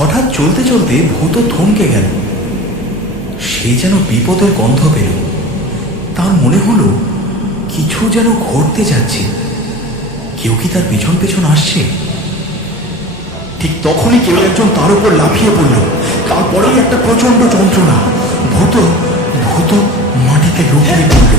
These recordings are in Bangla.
হঠাৎ চলতে চলতে ভূত থমকে গেল। সে যেন বিপদের গন্ধ পেল। তার মনে হলো কিছু যেন ঘটতে যাচ্ছে। কেউ কি তার পেছন পেছন আসছে? ঠিক তখনই কেউ একজন তার উপর লাফিয়ে পড়ল। তারপরেই একটা প্রচন্ড যন্ত্রণা। ভূত ভূত মাটিতে লুটিয়ে পড়ল।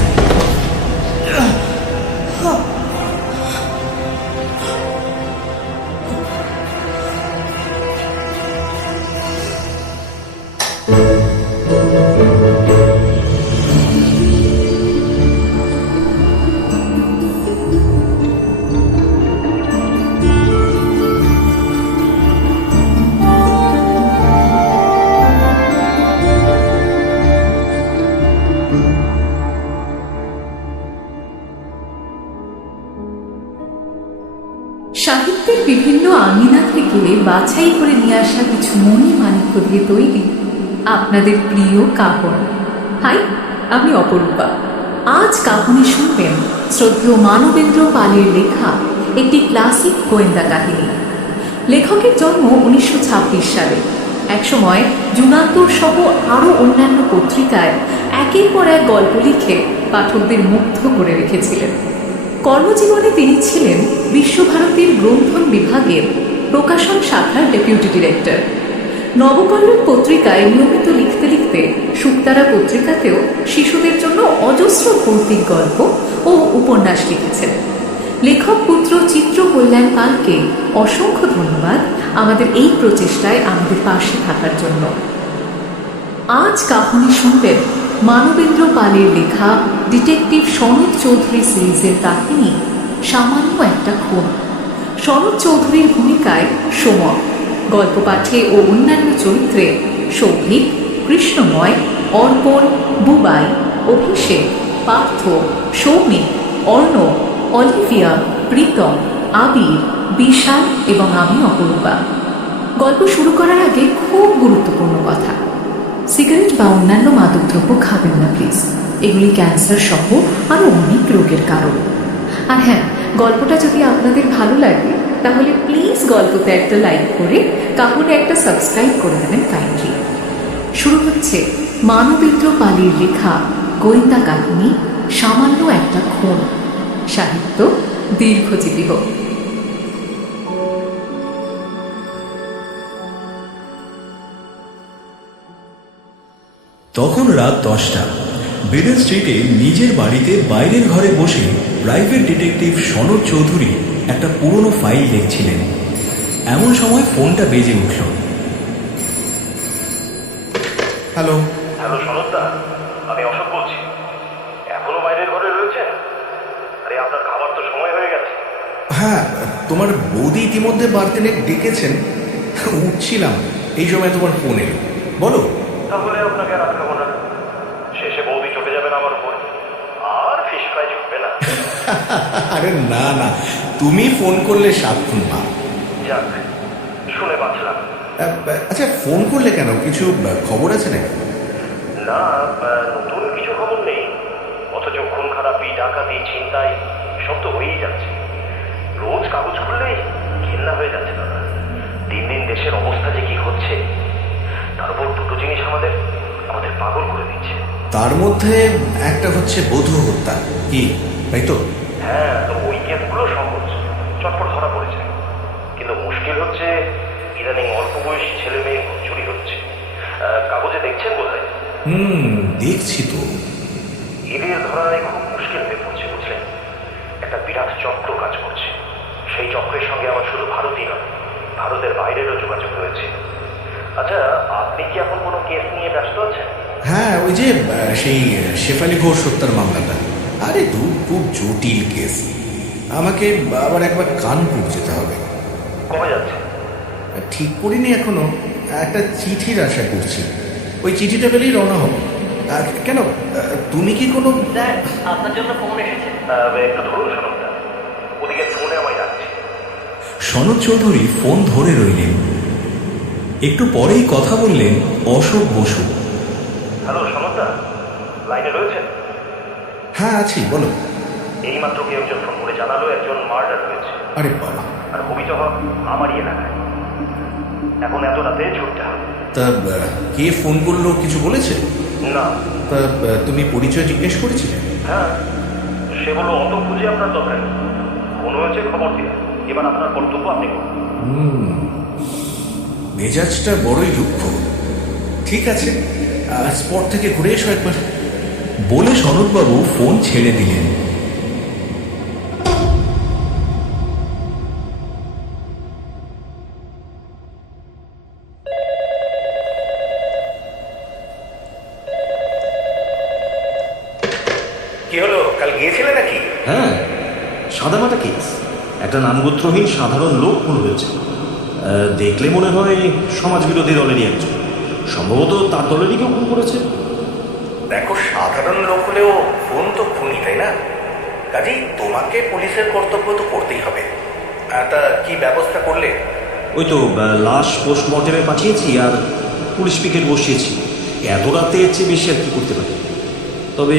সাহিত্যের বিভিন্ন আঙিনা থেকে বাছাই করে নিয়ে আসা কিছু মণিমাণিক্য দিয়ে তৈরি আপনাদের প্রিয় কাহিনী। হাই, আমি অপরূপা। আজ কাহিনী শুনবেন শ্রদ্ধেয় মানবেন্দ্র পালের লেখা একটি ক্লাসিক গোয়েন্দা কাহিনী। লেখকের জন্ম 1926 সালে। একসময় যুগান্তর সহ আরও অন্যান্য পত্রিকায় একের পর এক গল্প লিখে পাঠকদের মুগ্ধ করে রেখেছিলেন। কর্মজীবনে তিনি ছিলেন বিশ্বভারতীর গ্রন্থন বিভাগের প্রকাশন শাখার ডেপুটি ডিরেক্টর। নবকল্লোল পত্রিকায় নিয়মিত লিখতে লিখতে শুকতারা পত্রিকাতেও শিশুদের জন্য অজস্র ভৌতিক গল্প ও উপন্যাস লিখেছেন। লেখক পুত্র চিত্র কল্যাণ পালকে অসংখ্য ধন্যবাদ আমাদের এই প্রচেষ্টায় আমাদের পাশে থাকার জন্য। আজ কাহিনী শুনবেন মানবেন্দ্র পালের লেখা ডিটেকটিভ সনৎ চৌধুরী সিরিজের কাহিনী সামান্য একটা খুন। সনৎ চৌধুরীর ভূমিকায় সোমক, গল্প পাঠে ও অন্যান্য চরিত্রে সৌভিক, কৃষ্ণময়, অর্পণ, বুবাই, অভিষেক, পার্থ, সৌমিক, অর্ণব, অলিভিয়া, প্রীতম, আবির, বিশাল এবং আমি অপরূপা। গল্প শুরু করার আগে খুব গুরুত্বপূর্ণ কথা, সিগারেট বা অন্যান্য মাদকদ্রব্য খাবেন না প্লিজ। এগুলি ক্যান্সার সহ আরও অনেক রোগের কারণ। আর হ্যাঁ, গল্পটা যদি আপনাদের ভালো লাগে তাহলে প্লিজ গল্পতে একটা লাইক করে কাহিনী একটা সাবস্ক্রাইব করে দেবেন কাইন্ডলি। শুরু হচ্ছে মানবেন্দ্র পালের লেখা গোয়েন্দা কাহিনী সামান্য একটা খুন। সাহিত্য দীর্ঘজীবী হোক। তখন রাত 10টা। বেডেল স্ট্রিটে নিজের বাড়িতে বাইরের ঘরে বসে প্রাইভেট ডিটেকটিভ সনৎ চৌধুরী একটা পুরনো ফাইল দেখছিলেন। এমন সময় ফোনটা বেজে উঠল। হ্যালো। হ্যালো সনৎদা, আমি অশোক বলছি। এখনো বাইরের ঘরে রয়েছেন? আরে আপনার খাবার তো সময় হয়ে গেছে। হ্যাঁ, তোমার বৌদি ইতিমধ্যে বাড়িতে ডেকেছেন, উঠছিলাম এই সময় তোমার ফোন এলো। বলো। তাহলে আপনাকে আর আটকাবো না। শেষে বৌদি চটে যাবেন আমার উপর, আর ফিশ ফ্রাই ছুটবে না। আরে না না, তুমি ফোন করলে সাতক্ষণ না। যাক, শুনে বাঁচলাম। আচ্ছা, ফোন করলে কেন? কিছু খবর আছে নাকি? না, নতুন কিছু খবর নেই। অথচ খুন খারাপি, ডাকাতি, ছিনতাই সব তো হয়েই যাচ্ছে। রোজ কাগজ খুললেই ঘেন্না হয়ে যাচ্ছে দাদা। দিন দিন দেশের অবস্থা যে কি হচ্ছে, তার উপর দুটো জিনিস আমাদের পাগল করে দিচ্ছে। তার মধ্যে একটা হচ্ছে বধূ হত্যা, কি তাই তো? হ্যাঁ, তো ওই কেসগুলো সহজ, চটপট ধরা পড়েছে। কিন্তু মুশকিল হচ্ছে ইদানিং অল্প বয়সী ছেলে মেয়ে চুরি হচ্ছে। কাগজে দেখছেন বোধহয়? দেখছি তো। এদের ধরায় খুব মুশকিল হয়ে পড়ছে, বুঝলেন? একটা বিরাট চক্র কাজ করছে। সেই চক্রের সঙ্গে আমার শুধু ভারতই নয়, ভারতের বাইরেরও যোগাযোগ রয়েছে। আচ্ছা, আপনি কি এখন কোনো কেস নিয়ে ব্যস্ত আছেন? হ্যাঁ, ওই যে সেই শেফালি ঘোষ হত্যার মামলাটা। আরে খুব জটিল কেস। আমাকে আবার একবার কানপুর যেতে হবে। কবে যাচ্ছে? ঠিক করিনি এখনো। একটা চিঠির আশা করছি। ওই চিঠিটা পেলেই রওনা হবো। কেন, তুমি কি কোনো? আপনার জন্য ফোন এসেছে, একটু ধরুন সনৎদা। ওদিকে ফোনে আমায় ডাকছে। সনৎ চৌধুরী ফোন ধরে রইলেন। একটু পরেই কথা বললেন অশোক বসু। হ্যালো সনৎদা, লাইনে রয়েছেন? হ্যাঁ আছি, বলো। এইমাত্র কেউ একজন ফোন করে জানালো একজন মার্ডার হয়েছে। আরে বাবা। আর অভিযোগ আমারই এলাকায়। এখন এত রাতে ছুটতে হবে। তা কে ফোন করলো কিছু বলেছে? না। তা তুমি পরিচয় জিজ্ঞেস করেছিলে? হ্যাঁ, সে বলল অত খুঁজে আপনার দরকার নেই, ফোন হয়েছে খবর দিন, এবার আপনার কর্তব্য আপনি করুন। মেজাজটা বড়ই রুক্ষ। ঠিক আছে, স্পট থেকে ঘুরে এসো একবার। বলে সনদবাবু ফোন ছেড়ে দিলেন। কি হলো, কাল গিয়েছিলে নাকি? হ্যাঁ, সাদামাটা কেস। একটা নামগোত্রহীন সাধারণ লোক খুন হয়েছে। দেখলে মনে হয় সমাজবিরোধী দলেরই একজন, সম্ভবত তার দলেরই কেউ খুন করেছে। দেখো, সাধারণ লোক হলেও খুন তো খুনই, তাই না? কাজেই তোমাকে পুলিশের কর্তব্য তো করতেই হবে। তা কি ব্যবস্থা করলে? ওই তো লাশ পোস্টমর্টেমে পাঠিয়েছি আর পুলিশ পিকেট বসিয়েছি। এত রাতে এর চেয়ে বেশি আর কি করতে পারি। তবে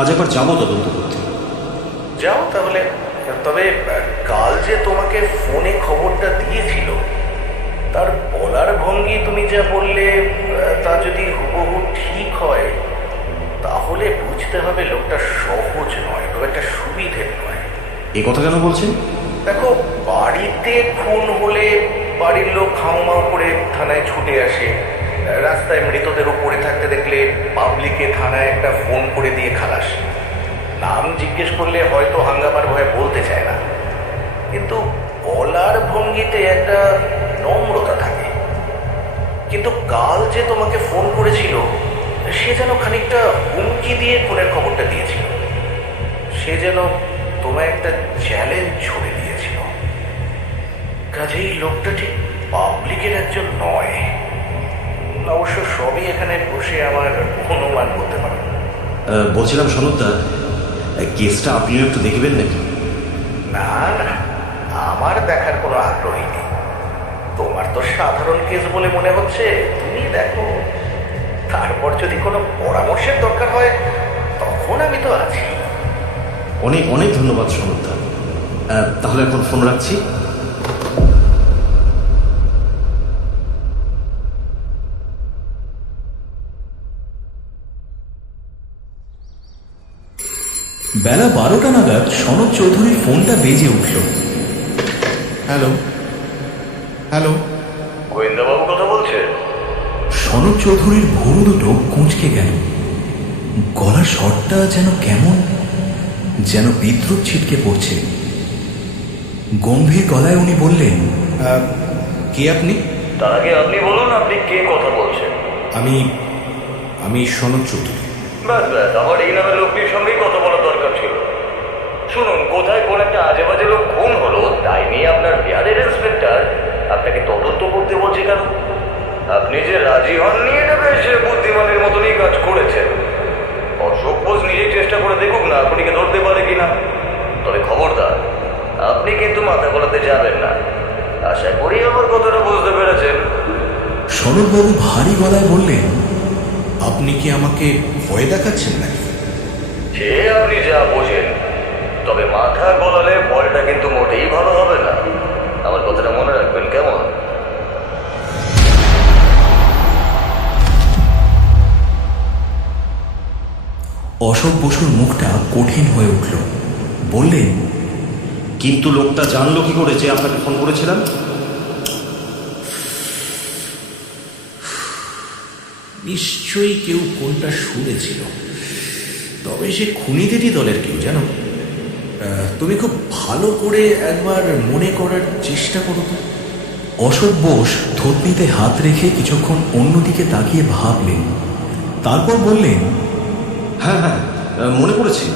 আজ একবার যাবো তদন্ত করতে। যাও তাহলে। তবে কাল যে তোমাকে ফোনে খবরটা দিয়েছিল, তার বলার ভঙ্গি তুমি যা বললে, তা যদি হুবহু ঠিক হয়, তাহলে বুঝতে হবে লোকটা সহজ নয়, খুব একটা সুবিধের নয়। এ কথা কেন বলছেন? দেখো, বাড়িতে খুন হলে বাড়ির লোক খাউমাউ করে থানায় ছুটে আসে। রাস্তায় মৃতদেহ পড়ে থাকতে দেখলে পাবলিকে থানায় একটা ফোন করে দিয়ে খালাস। নাম জিজ্ঞেস করলে হয়তো হাঙ্গামার ভয়ে বলতে চায় না, কিন্তু বলার ভঙ্গিতে একটা নম্রতা থাকে। কিন্তু কাল যে তোমাকে ফোন করেছিল, সে যেন খানিকটা হুমকি দিয়ে ফোনের খবরটা দিয়েছিল। সে যেন তোমায় একটা চ্যালেঞ্জ ছুড়ে দিয়েছিল। কাজেই লোকটা ঠিক পাবলিকের একজন নয়। অবশ্য সবই এখানে বসে আমার অনুমান করতে পারো। বলছিলাম সনদদা, কেসটা আপনিও একটু দেখবেন নাকি? না না, আমার দেখার কোনো আগ্রহী নেই। তোমার তো সাধারণ কেস বলে মনে হচ্ছে, তুমি দেখো। তারপর যদি কোনো পরামর্শের দরকার হয়, তখন আমি তো আছি। অনেক অনেক ধন্যবাদ সনদদা। তাহলে এখন ফোন রাখছি। বেলা 12টা নাগাদ সনদ চৌধুরীর ফোনটা বেজে উঠল। হ্যালো হ্যালো, গোয়েন্দাবাবু কথা বলছে? সনদ চৌধুরীর ভুরু দুটো কুঁচকে গেল। গলার স্বরটা যেন কেমন, যেন বিদ্রুপ ছিটকে পড়ছে। গম্ভীর গলায় উনি বললেন, কে আপনি? তার আগে আপনি বলুন, আপনি কে কথা বলছেন? আমি আমি সনদ চৌধুরী। ব্যাস ব্যাস, আমার এই নামের লোকটির সঙ্গেই কথা বলার দরকার ছিল। শুনুন, কোথায় কোন একটা আজে বাজে লোক খুন হলো, তাই নিয়ে আপনার বিহারের ইন্সপেক্টর আপনাকে তদন্ত করতে বলছে কেন? আপনি যে রাজি হননি, এটা বেশ বুদ্ধিমানের মতনই কাজ করেছেন। অশোক বোস নিজেই চেষ্টা করে দেখুক না আপনিকে ধরতে পারে কিনা। তবে খবরদার, আপনি কিন্তু মাথা গলাতে যাবেন না। আশা করি আমার কথাটা বুঝতে পেরেছেন। সনদবাবু ভারী গলায় বললেন, আপনি কি আমাকে ভয় দেখাচ্ছেন নাকি? সে আপনি যা বোঝেন, তবে মাথা গলালে বলটা কিন্তু মোটেই ভালো হবে না। আমার কথাটা মনে রাখবেন, কেমন? অশোক বসুর মুখটা কঠিন হয়ে উঠল। বললেন, কিন্তু লোকটা জানলো কি করে যে আপনাকে ফোন করেছিলাম? নিশ্চয়ই কেউ ফোনটা শুনেছিল। তবে সে খুনিদেরই দলের কেউ, জানো। তুমি খুব ভালো করে একবার মনে করার চেষ্টা করো তো। অশোক বোস থতনিতে হাত রেখে কিছুক্ষণ অন্যদিকে তাকিয়ে ভাবলেন। তারপর বললেন, হ্যাঁ হ্যাঁ, মনে পড়েছে।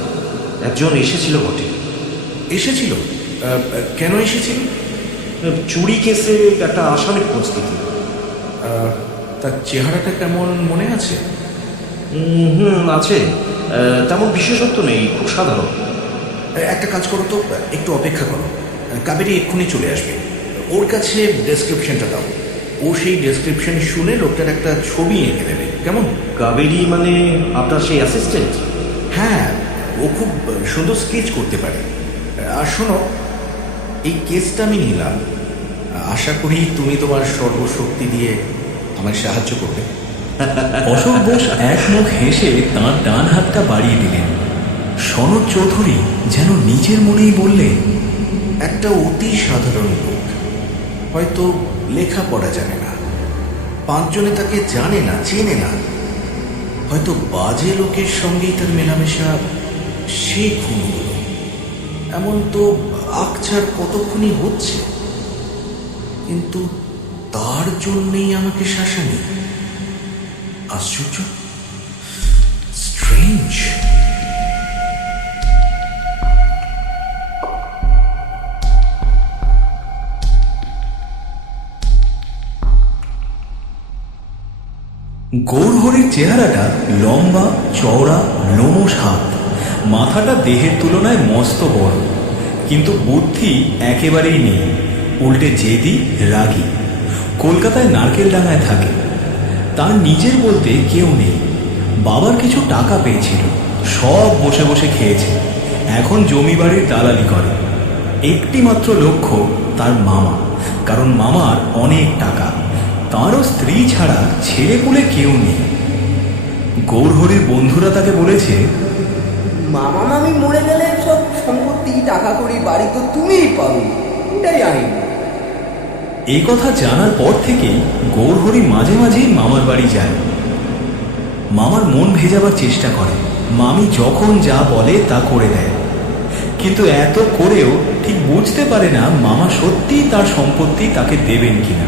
একজন এসেছিল বটে। এসেছিল? কেন এসেছিল? চুরি কেসে একটা আসামির খোঁজ দিতে। তার চেহারাটা কেমন মনে আছে? আছে। তেমন বিশেষত্ব নেই, খুব সাধারণ। একটা কাজ করো তো, একটু অপেক্ষা করো। কাবেরী এক্ষুনি চলে আসবে। ওর কাছে ডেসক্রিপশনটা দাও। ও সেই ডেসক্রিপশন শুনে লোকটার একটা ছবি এঁকে দেবে, কেমন? কাবেরী মানে আপনার সেই অ্যাসিস্ট্যান্ট? হ্যাঁ, ও খুব সুন্দর স্কেচ করতে পারে। আর শোনো, এই কেসটা আমি নিলাম। আশা করি তুমি তোমার সর্বশক্তি দিয়ে আমায় সাহায্য করবে। অশোক বোস এক মুখ হেসে তাঁর ডান হাতটা বাড়িয়ে দিলেন। সনদ চৌধুরী যেন নিজের মনেই বললেন, একটা অতি সাধারণ লোক, হয়তো লেখাপড়া জানে না, 5 জনে তাকে জানে না, চেনে না, হয়তো বাজে লোকের সঙ্গেই তার মেলামেশা, সে খুন হলো। এমন তো আকছার কতক্ষণই হচ্ছে, কিন্তু তার জন্যেই আমাকে শাসানি। আশ্চর্য, স্ট্রেঞ্জ। গৌরহরির চেহারাটা লম্বা, চওড়া, লোমশ হাত, মাথাটা দেহের তুলনায় মস্ত বড়, কিন্তু বুদ্ধি একেবারেই নেই, উল্টে জেদি, রাগী। কলকাতায় নারকেলডাঙায় থাকে। তার নিজের বলতে কেউ নেই। বাবার কিছু টাকা পেয়েছিল, সব বসে বসে খেয়েছে। এখন জমি বাড়ির দালালি করে। একটি মাত্র লক্ষ্য তার মামা, কারণ মামার অনেক টাকা। তাঁরও স্ত্রী ছাড়া ছেলেপুলে কেউ নেই। গৌরহরির বন্ধুরা তাকে বলেছে, মামা মামি মরে গেলে সব সম্পত্তি, টাকা করি, বাড়ি তো তুমিই পাবে, এটাই আইন। এই কথা জানার পর থেকেই গৌরহরি মাঝে মাঝেই মামার বাড়ি যায়। মামার মন ভেজাবার চেষ্টা করে, মামি যখন যা বলে তা করে দেয়। কিন্তু এত করেও ঠিক বুঝতে পারে না মামা সত্যিই তার সম্পত্তি তাকে দেবেন কিনা।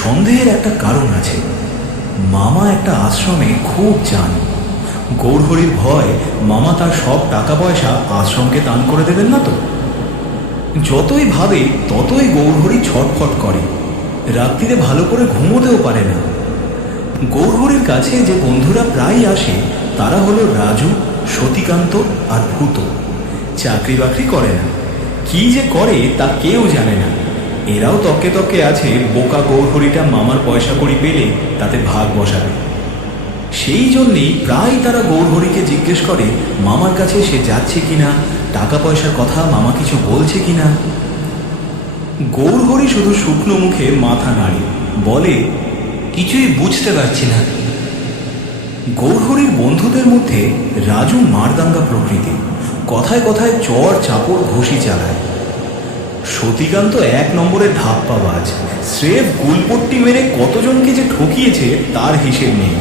সন্দেহের একটা কারণ আছে, মামা একটা আশ্রমে খুব যান। গৌরহরির ভয় মামা তার সব টাকা পয়সা আশ্রমকে দান করে দেবেন না তো। যতই ভাবে ততই গৌরহরি ছটফট করে, রাত্রিরে ভালো করে ঘুমোতেও পারে না। গৌরহরির কাছে যে বন্ধুরা প্রায়ই আসে তারা হলো রাজু, সতীকান্ত আর ভূত। চাকরি বাকরি করে না, কি যে করে তা কেউ জানে না। এরাও তকে তকে আছে বোকা গৌরহরিটা মামার পয়সা কড়ি পেলে তাতে ভাগ বসাবে। সেই জন্যেই প্রায় তারা গৌরহরিকে জিজ্ঞেস করে মামার কাছে সে যাচ্ছে কিনা, টাকা পয়সার কথা মামা কিছু বলছে কিনা। গৌরহরি শুধু শুকনো মুখে মাথা নাড়ে, বলে, কিছুই বুঝতে পারছি না। গৌরহরির বন্ধুদের মধ্যে রাজু মারদাঙ্গা প্রকৃতি, কথায় কথায় চর চাপড় ঘুষি চালায়। সতীকান্ত 1 নম্বরের ধাপ্পাবাজ, স্রেফ গুলপট্টি মেরে কতজনকে যে ঠকিয়েছে তার হিসেব নেই।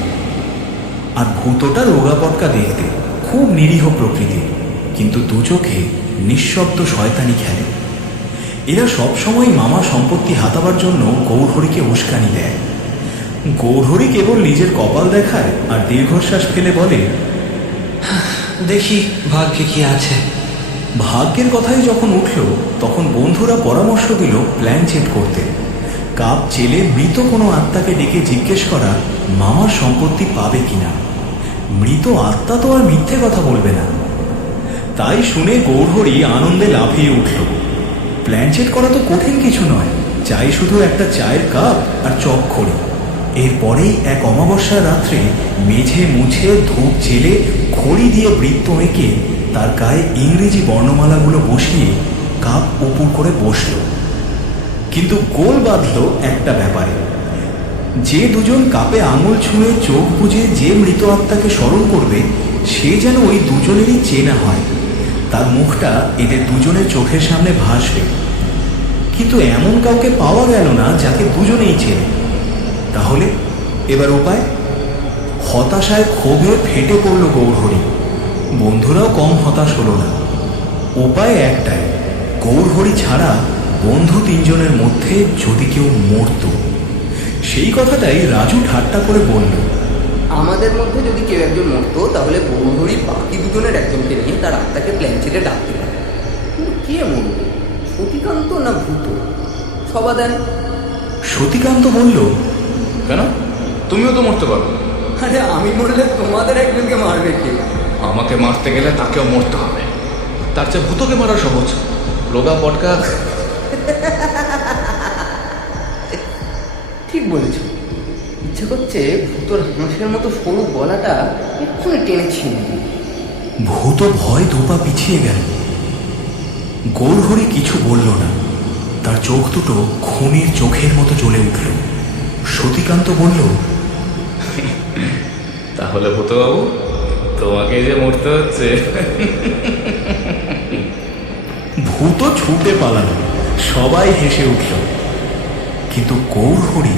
আর ভূতটা রোগাপটকা দেখতে, খুব নিরীহ প্রকৃতি, কিন্তু দু চোখে নিঃশব্দ শয়তানি খেলে। এরা সবসময় মামা সম্পত্তি হাতাবার জন্য গৌরহরিকে উস্কানি দেয়। গৌরহরি কেবল নিজের কপাল দেখায় আর দীর্ঘশ্বাস ফেলে বলে, দেখি ভাগ্যে কি আছে। ভাগ্যের কথাই যখন উঠল তখন বন্ধুরা পরামর্শ দিল প্ল্যান চেট করতে। কাপ চেলে মৃত কোনো আত্মাকে ডেকে জিজ্ঞেস করা মামার সম্পত্তি পাবে কিনা। মৃত আত্মা তো আর মিথ্যে কথা বলবে না। তাই শুনে গৌরহরি আনন্দে লাফিয়ে উঠল। প্ল্যান চেট করা তো কঠিন কিছু নয়, চাই শুধু একটা চায়ের কাপ আর চক খড়ি। এরপরেই এক অমাবস্যার রাত্রে মেঝে মুছে ধূপ জেলে খড়ি দিয়ে বৃত্ত এঁকে তার গায়ে ইংরেজি বর্ণমালাগুলো বসিয়ে কাপ উপুর করে বসল। কিন্তু গোল বাঁধল একটা ব্যাপারে, যে দুজন কাপে আঙুল ছুঁয়ে চোখ বুজে যে মৃত আত্মাকে স্মরণ করবে সে যেন ওই দুজনেরই চেনা হয়, তার মুখটা এদের দুজনের চোখের সামনে ভাসবে। কিন্তু এমন কাউকে পাওয়া গেল না যাকে দুজনেই চেনে। তাহলে এবার উপায়? হতাশায় ক্ষোভে ফেটে পড়ল গৌরহরি। বন্ধুরাও কম হতাশ হল না। উপায় একটাই, গৌরহরি ছাড়া বন্ধু 3 জনের মধ্যে যদি কেউ মরত। সেই কথাটাই রাজু ঠাট্টা করে বলল, আমাদের মধ্যে যদি কেউ একজন মরতো তাহলে গৌরহরি বাকি দুজনের একজনকে নিয়ে তার আত্মাকে প্ল্যানচেটে ডাকতে পারে। কিন্তু কে মরবে, সতীকান্ত না ভূত? সবা দেন। সতীকান্ত বলল, কেন, তুমিও তো মরতে পারো। আরে আমি মরলে তোমাদের একজনকে মারবে কে? আমাকে মারতে গেলে তাকেও মরতে হবে। তার চেয়ে ভূতকে মারা সহজ। রোগা পটকা। ঠিক বলেছ। ইচ্ছে করছে ভূতর হাঁসের মতো সরু গলাটা এক্ষুনি টেনে ছিঁড়ে দিই। ভূত ভয় দুপা পিছিয়ে গেল। গৌরহরি কিছু বলল না। তার চোখ দুটো খুনির চোখের মতো জ্বলে উঠল। সতীকান্ত বলল, তাহলে ভূতবাবু, তোমাকে যে মরতে হচ্ছে। ভূত ছুটে পালালো, সবাই হেসে উঠল, কিন্তু গৌরহরি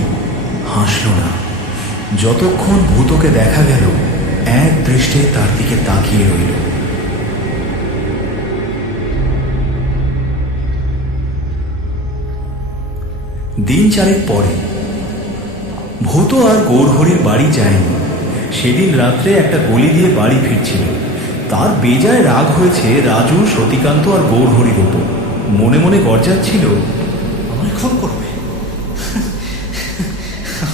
হাসল না। যতক্ষণ ভূতকে দেখা গেল, এক দৃষ্টে তার দিকে তাকিয়ে রইল। দিন চারেক পরে ভূত আর গৌরহরির বাড়ি যায়নি। সেদিন রাত্রে একটা গলি দিয়ে বাড়ি ফিরছিল। তার বেজায় রাগ হয়েছে রাজু, সতীকান্ত আর গৌরহরির ওপর। মনে মনে গর্জাচ্ছিল, আমায় খুন করবে?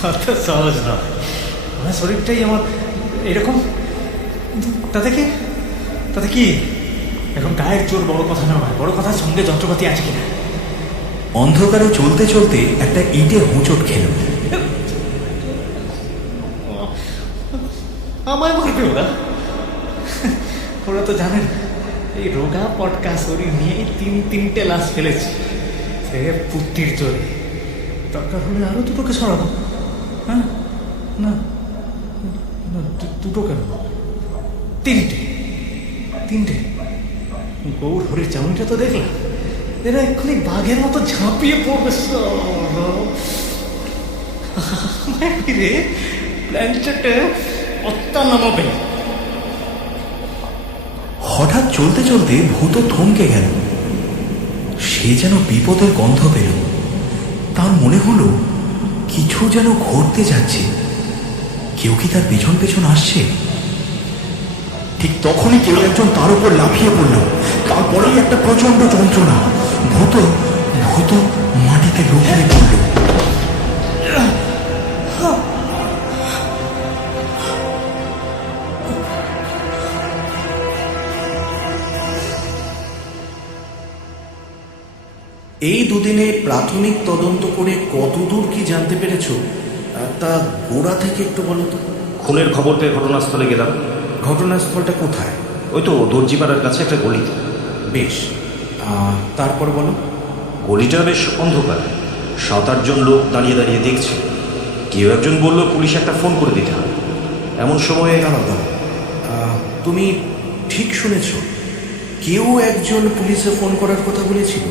অত সহজ নয়। আমার শরীরটাই আমার এরকম। তাতে কি এখন গায়ের জোর বড় কথা নয়, বড় কথার সঙ্গে যন্ত্রপাতি আছে কিনা। অন্ধকারে চলতে চলতে একটা ইটে হোঁচট খেল। আমায় মারবে ওরা? ওরা তো জানেন এই রোগা পটকা শরীর নিয়ে তিনটে লাশ ফেলেছি, সে পুত্তির জোরে। দরকার হলে আরো দুটোকে সরাবো। হ্যাঁ, না দুটো কেন, তিনটে। গৌরহরির চাউনিটা তো দেখলাম, এরা এক্ষুনি বাঘের মতো ঝাঁপিয়ে পড়বে। ফিরে প্ল্যানচেটে অত্যা নামাবে। হঠাৎ চলতে চলতে ভূত থমকে গেল। সে যেন বিপদের গন্ধ পেল। তার মনে হলো কিছু যেন ঘটতে যাচ্ছে। কেউ কি তার পেছন পেছন আসছে? ঠিক তখনই কেউ একজন তার উপর লাফিয়ে পড়ল। তারপরেই একটা প্রচন্ড যন্ত্রণা। ভূত মাটিতে লুটিয়ে পড়ল। এই দুদিনে প্রাথমিক তদন্ত করে কতদূর কি জানতে পেরেছো তা গোড়া থেকে একটু বলো তো। খুনের খবর পেয়ে ঘটনাস্থলে গেলাম। ঘটনাস্থলটা কোথায়? ওই তো দর্জিপাড়ার কাছে একটা গলিতে। বেশ, তারপর বলো। গলিটা বেশ অন্ধকার। 7-8 জন লোক দাঁড়িয়ে দাঁড়িয়ে দেখছে। কেউ একজন বলল পুলিশ একটা ফোন করে দিতে হবে। এমন সময়ে দাঁড়াও, তুমি ঠিক শুনেছ, কেউ একজন পুলিশে ফোন করার কথা বলেছিল?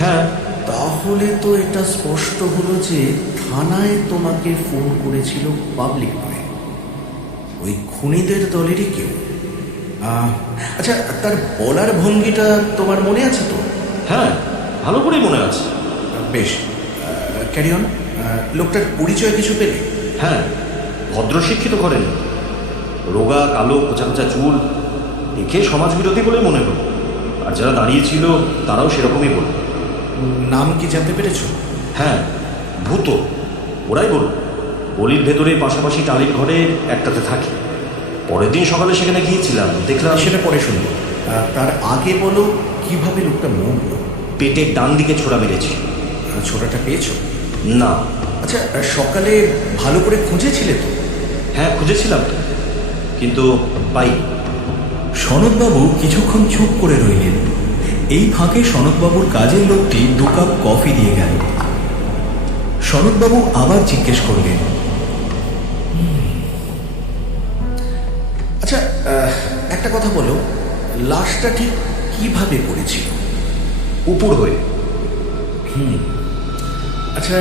হ্যাঁ। তাহলে তো এটা স্পষ্ট হলো যে থানায় তোমাকে ফোন করেছিল পাবলিক নয়, ওই খুনিদের দলেরই কেউ। আচ্ছা, তার বলার ভঙ্গিটা তোমার মনে আছে তো? হ্যাঁ, ভালো করেই মনে আছে। বেশ, ক্যারি অন। লোকটার পরিচয় কিছু পেলে? হ্যাঁ, ভদ্র শিক্ষিত করেন, রোগা কালো কোচা কোচা চুল, দেখে সমাজবিরোধী বলে মনে হল। আর যারা দাঁড়িয়েছিল তারাও সেরকমই বলল। নাম কি জানতে পেরেছো? হ্যাঁ, ভূত। ওরাই বলল গলির ভেতরে পাশাপাশি টালির ঘরে একটাতে থাকে। পরের দিন সকালে সেখানে গিয়েছিলাম, দেখলাম। সেটা পরে শুনবো। তার আগে বলো কিভাবে লোকটা মরল। পেটের ডান দিকে ছোড়া মেরেছি। ছোটাটা পেয়েছো? না। আচ্ছা, সকালে ভালো করে খুঁজেছিলে তো? হ্যাঁ, খুঁজেছিলাম তো, কিন্তু পাইনি। সনদবাবু কিছুক্ষণ চুপ করে রইলেন। এই ফাঁকে সনদবাবুর কাজের লোকটি 2 কাপ কফি দিয়ে গেল। সনদবাবু আবার জিজ্ঞেস করলেন, আচ্ছা, একটা কথা বলো, লাশটা ঠিক কিভাবে পড়েছিল? উপর হয়ে। আচ্ছা,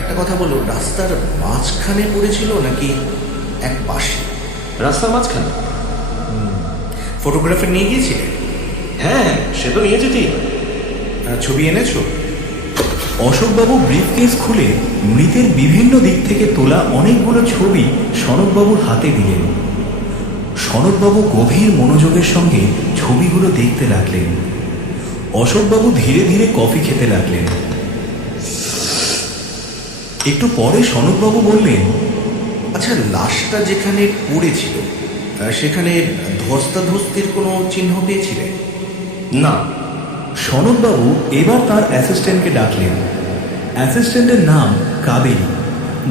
একটা কথা বলো, রাস্তার মাঝখানে পড়েছিল নাকি এক পাশে? রাস্তার মাঝখানে। ফটোগ্রাফার নিয়ে গিয়েছিলে? হ্যাঁ, সে তো নিয়ে যেতেই। ছবি এনেছো? অশোকবাবু ব্রিফকেস খুলে মৃতের বিভিন্ন দিক থেকে তোলা অনেকগুলো ছবি সনদবাবুর হাতে দিলেন। সনদবাবু গভীর মনোযোগের সঙ্গে ছবিগুলো দেখতে লাগলেন। অশোকবাবু ধীরে ধীরে কফি খেতে লাগলেন। একটু পরে সনদবাবু বললেন, আচ্ছা, লাশটা যেখানে পড়েছিল সেখানে ধস্তাধস্তির কোনো চিহ্ন পেয়েছিলে? না। সনদবাবু এবার তার অ্যাসিস্ট্যান্টকে ডাকলেন। অ্যাসিস্ট্যান্টের নাম কাবেরী,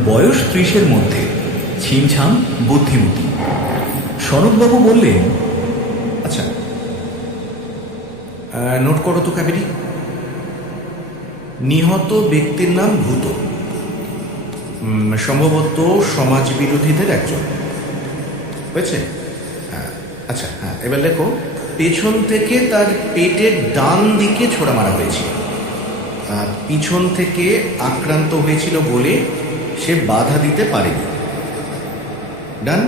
বয়স 30-এর মধ্যে, ছিমছাম, বুদ্ধিমতী। সনদবাবু বললেন, আচ্ছা, নোট করো তো কাবেরী। নিহত ব্যক্তির নাম ভূত, সম্ভবত সমাজ বিরোধীদের একজন। হয়েছে? হ্যাঁ, আচ্ছা, হ্যাঁ, এবার লেখো, পেছন থেকে তার পেটের ডান দিকে ছোড়া মারা হয়েছিল। পিছন থেকে আক্রান্ত হয়েছিল বলে সে বাধা দিতে পারেনি। ডান।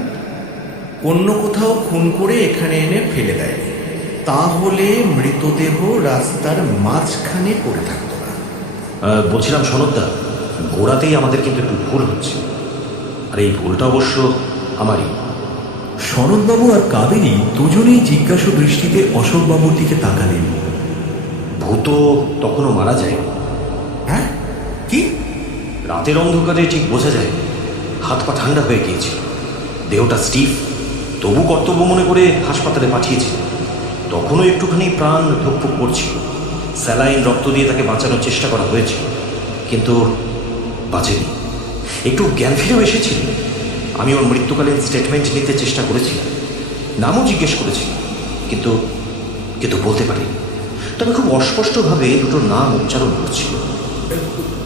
অন্য কোথাও খুন করে এখানে এনে ফেলে দেয়নি, তাহলে মৃতদেহ রাস্তার মাঝখানে পড়ে থাকতো না। বলছিলাম সনদদা, গোড়াতেই আমাদের কিন্তু একটু ভুল হচ্ছে, আর এই ভুলটা অবশ্য আমারই। সনদবাবু আর কাবেরী দুজনেই জিজ্ঞাসু দৃষ্টিতে অশোকবাবুর দিকে তাকালেন। ভূত তখনও মারা যায়। হ্যাঁ? কি? রাতের অন্ধকারে ঠিক বোঝা যায়, হাত পা ঠান্ডা হয়ে গিয়েছিল, দেহটা স্টিফ, তবু কর্তব্য মনে করে হাসপাতালে পাঠিয়েছিল। তখনও একটুখানি প্রাণ ধুকপুক করছিল, স্যালাইন রক্ত দিয়ে তাকে বাঁচানোর চেষ্টা করা হয়েছিল, কিন্তু বাঁচেনি। একটু জ্ঞান ফিরেও এসেছিল। আমি ওর মৃত্যুকালীন স্টেটমেন্ট নিতে চেষ্টা করেছিলাম, নামও জিজ্ঞেস করেছিলাম, কিন্তু কিন্তু বলতে পারিনি। তবে খুব অস্পষ্টভাবে দুটো নাম উচ্চারণ করছিল।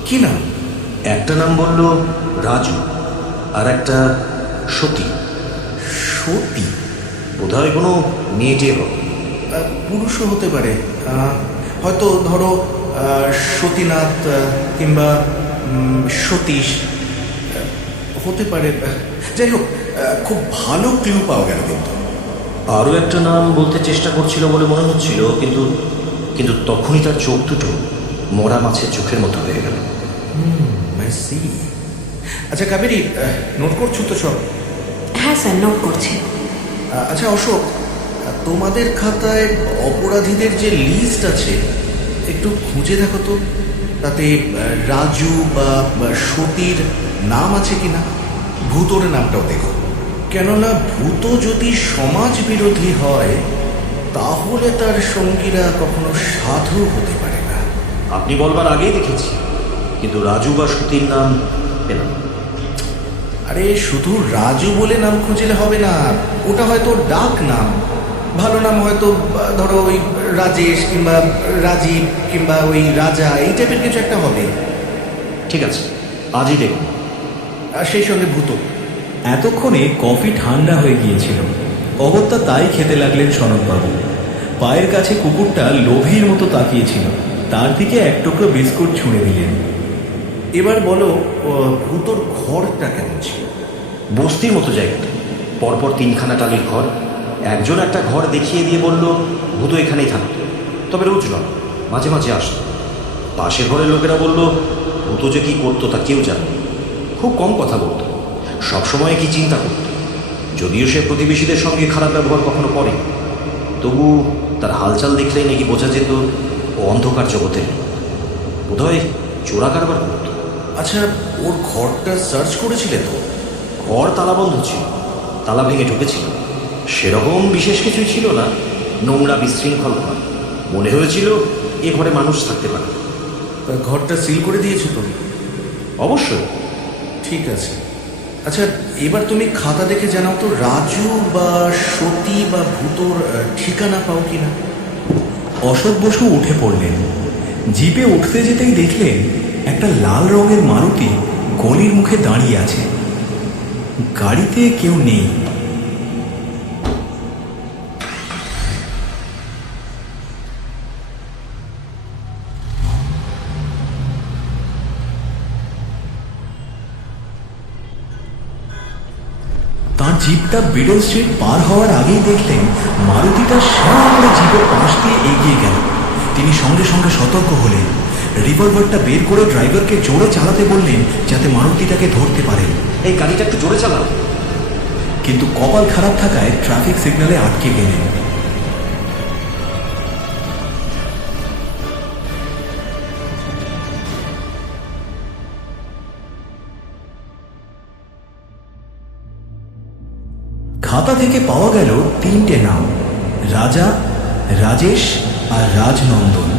কি নাম? একটা নাম বলল রাজু, আর একটা সতী। সতী? বোধহয় কোনো মেয়েটে হবে। পুরুষও হতে পারে, হয়তো ধরো সতীনাথ কিংবা সতীশ হতে পারে। যাই হোক, খুব ভালো ক্লু পাওয়া গেল। কিন্তু আরও একটা নাম বলতে চেষ্টা করছিল বলে মনে হচ্ছিল, কিন্তু কিন্তু তখনই তার চোখ দুটো মরা মাছের চোখের মতো হয়ে গেল। আচ্ছা কাবেরী, নোট করছো তো সব? হ্যাঁ স্যার, নোট করছি। আচ্ছা অশোক, তোমাদের খাতায় অপরাধীদের যে লিস্ট আছে একটু খুঁজে দেখো তো, তাতে রাজু বা সতীর নাম আছে কিনা। ভূতর নামটাও দেখো, কেননা ভূত যদি সমাজ বিরোধী হয় তাহলে তার সঙ্গীরা কখনো সাধু হতে পারে না। আপনি বলবার আগেই দেখেছি, কিন্তু রাজু বা সতীর নাম পেলাম। আরে শুধু রাজু বলে নাম খুঁজলে হবে না, ওটা হয়তো ডাক নাম। ভালো নাম হয়তো ধরো ওই রাজেশ কিংবা রাজীব কিংবা ওই রাজা, এই টাইপের কিছু একটা হবে। ঠিক আছে, আজই দেখুন। আর সেই সঙ্গে ভূত। এতক্ষণে কফি ঠান্ডা হয়ে গিয়েছিল। অগত্যা তাই খেতে লাগলেন সনদবাবু। পায়ের কাছে কুকুরটা লোভীর মতো তাকিয়েছিল, তার দিকে এক টুকরো বিস্কুট ছুঁড়ে দিলেন। এবার বলো, ভূতর ঘরটা কেমন ছিল? বস্তির মতো জায়গাটা, পরপর তিনখানা টালির ঘর। একজন একটা ঘর দেখিয়ে দিয়ে বলল ভূত এখানেই থাকতো, তবে রোজ নয়, মাঝে মাঝে আসতো। পাশের ঘরের লোকেরা বলল ভূত যে কী করতো তা কেউ জানে। খুব কম কথা বলতো, সবসময় কি চিন্তা করত। যদিও সে প্রতিবেশীদের সঙ্গে খারাপ ব্যবহার কখনো করে, তবু তার হালচাল দেখলেই নাকি বোঝা যেত ও অন্ধকার জগতে। বোধহয় চোরা কারবার করত। আচ্ছা, ওর ঘরটা সার্চ করেছিলে তো? ঘর তালাবন্ধ ছিল, তালা ভেঙে ঢুকেছিল। সেরকম বিশেষ কিছুই ছিল না, নোংরা বিশৃঙ্খল ঘর। মনে হয়েছিল এ ঘরে মানুষ থাকতে পারে। ঘরটা সিল করে দিয়েছো তো? অবশ্যই। ঠিক আছে। আচ্ছা, এবার তুমি খাতা দেখে জানাও তো রাজু বা সতী বা ভূতর ঠিকানা পাও কিনা। অশোক বসু উঠে পড়লেন। জিপে উঠতে যেতেই দেখলেন একটা লাল রঙের মারুতি গলির মুখে দাঁড়িয়ে আছে। গাড়িতে কেউ নেই। তার জিপটা বিডল স্ট্রিট পার হওয়ার আগেই দেখলেন মারুতিটা শ্যাম করে জিপের পাশ দিয়ে এগিয়ে গেল। তিনি সঙ্গে সঙ্গে সতর্ক হলেন, রিভলভারটা বের করে ড্রাইভারকে জোরে চালাতে বললেন যাতে মারুতিটাকে ধরতে পারেন। এই গাড়িটা একটু জোরে চালাও। কিন্তু কপাল খারাপ থাকায় ট্রাফিক সিগন্যালে আটকে গেলেন। খাতা থেকে পাওয়া গেল তিনটে নাম, রাজা, রাজেশ আর রাজনন্দন।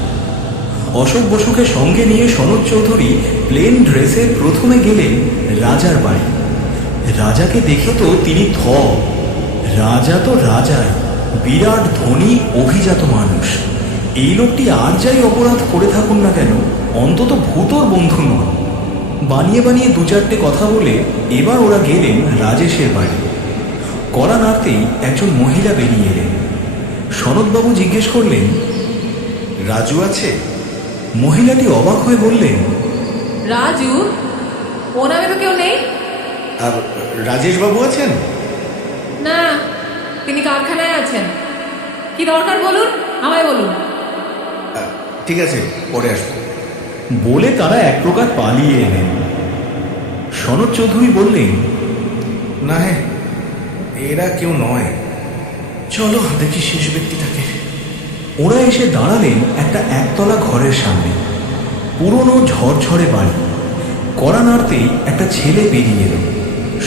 অশোক বসুকে সঙ্গে নিয়ে সনদ চৌধুরী প্লেন ড্রেসে প্রথমে গেলেন রাজার বাড়ি। রাজাকে দেখে তো তিনি থ। রাজা তো রাজাই, বিরাট ধনী অভিজাত মানুষ। এই লোকটি আর যাই অপরাধ করে থাকুন না কেন, অন্তত ভূতর বন্ধু নন। বানিয়ে বানিয়ে দু চারটে কথা বলে এবার ওরা গেলেন রাজেশের বাড়ি। কড়া নাড়তেই একজন মহিলা বেরিয়ে এলেন। সনদবাবু জিজ্ঞেস করলেন, রাজু আছে? মহিলাটি অবাক হয়ে বললেন, রাজু? ও নামে তো কেউ নেই। আর রাজেশবাবু আছেন? না, তিনি কারখানায় আছেন। কি দরকার বলুন, আমায় বলুন। ঠিক আছে, পরে আসবো। বলে তারা এক প্রকার পালিয়ে এলেন। সনদ চৌধুরী বললেন, না হ্যাঁ, এরা কেউ নয়, চলো দেখি শেষ ব্যক্তিটাকে। ওরা এসে দাঁড়ালেন একটা একতলা ঘরের সামনে। পুরনো ঝরঝরে বাড়ি। কড়া নাড়তেই একটা ছেলে বেরিয়ে এলো।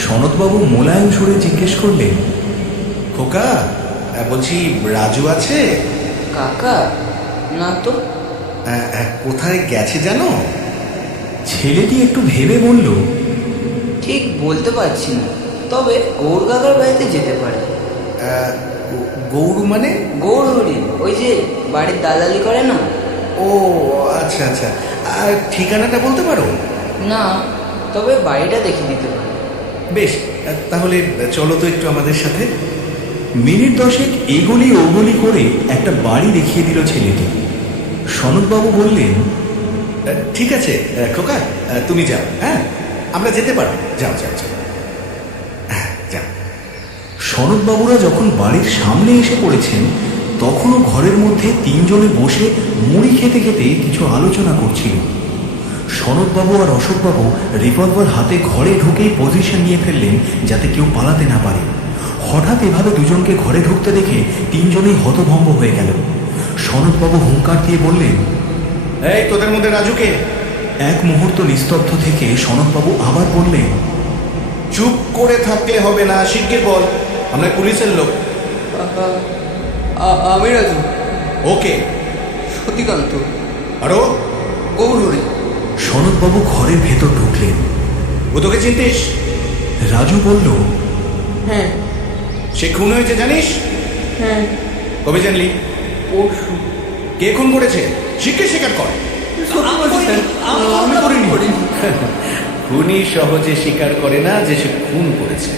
সনদবাবু মোলায়েম সুরে জিজ্ঞেস করলেন, খোকা, বলছি রাজু আছে? কাকা? না তো। কোথায় গেছে জানো? ছেলেটি একটু ভেবে বলল, ঠিক বলতে পারছি না, তবে গৌর কাকার বাড়িতে যেতে পারে। গৌরু মানে? গৌর হরিণ, ওই যে বাড়ির দালালি করে না। ও আচ্ছা আচ্ছা, আর ঠিকানাটা বলতে পারো? না, তবে বাড়িটা দেখে দিতে পারে। বেশ, তাহলে চলো তো একটু আমাদের সাথে। মিনিট 10 এগোলি ওগলি করে একটা বাড়ি দেখিয়ে দিল ছেলেটি। সনদবাবু বললেন, ঠিক আছে খোকা, তুমি যাও। হ্যাঁ, আমরা যেতে পারো। যাও যাও যাও, হ্যাঁ যাও। সনদবাবুরা যখন বাড়ির সামনে এসে পড়েছেন, তখনও ঘরের মধ্যে তিনজনে বসে মুড়ি খেতে খেতে কিছু আলোচনা করছিল। সনদবাবু আর অশোকবাবু রিভলভার হাতে ঘরে ঢুকেই পজিশন নিয়ে ফেললেন যাতে কেউ পালাতে না পারে। হঠাৎ এভাবে দুজনকে ঘরে ঢুকতে দেখে তিনজনেই হতভম্ব হয়ে গেল। সনদবাবু হুঙ্কার দিয়ে বললেন, এই তোদের মধ্যে রাজুকে? এক মুহূর্ত নিস্তব্ধ থেকে সনদবাবু আবার বললেন, চুপ করে থাকলে হবে না, শিগগির বল, আমরা পুলিশের লোক। আমি রাজু। ওকে। সতীকান্ত। আরো? গৌর হরিণ। সনদবাবু ঘরের ভেতর ঢুকলেন। ও তোকে চিনতিস? রাজু বলল, হ্যাঁ। সে খুন হয়েছে জানিস? হ্যাঁ। কবে জানলি? পরশু। কে খুন করেছে? শিগগির স্বীকার কর। আমি করিনি। খুনি সহজে স্বীকার করে না যে সে খুন করেছে,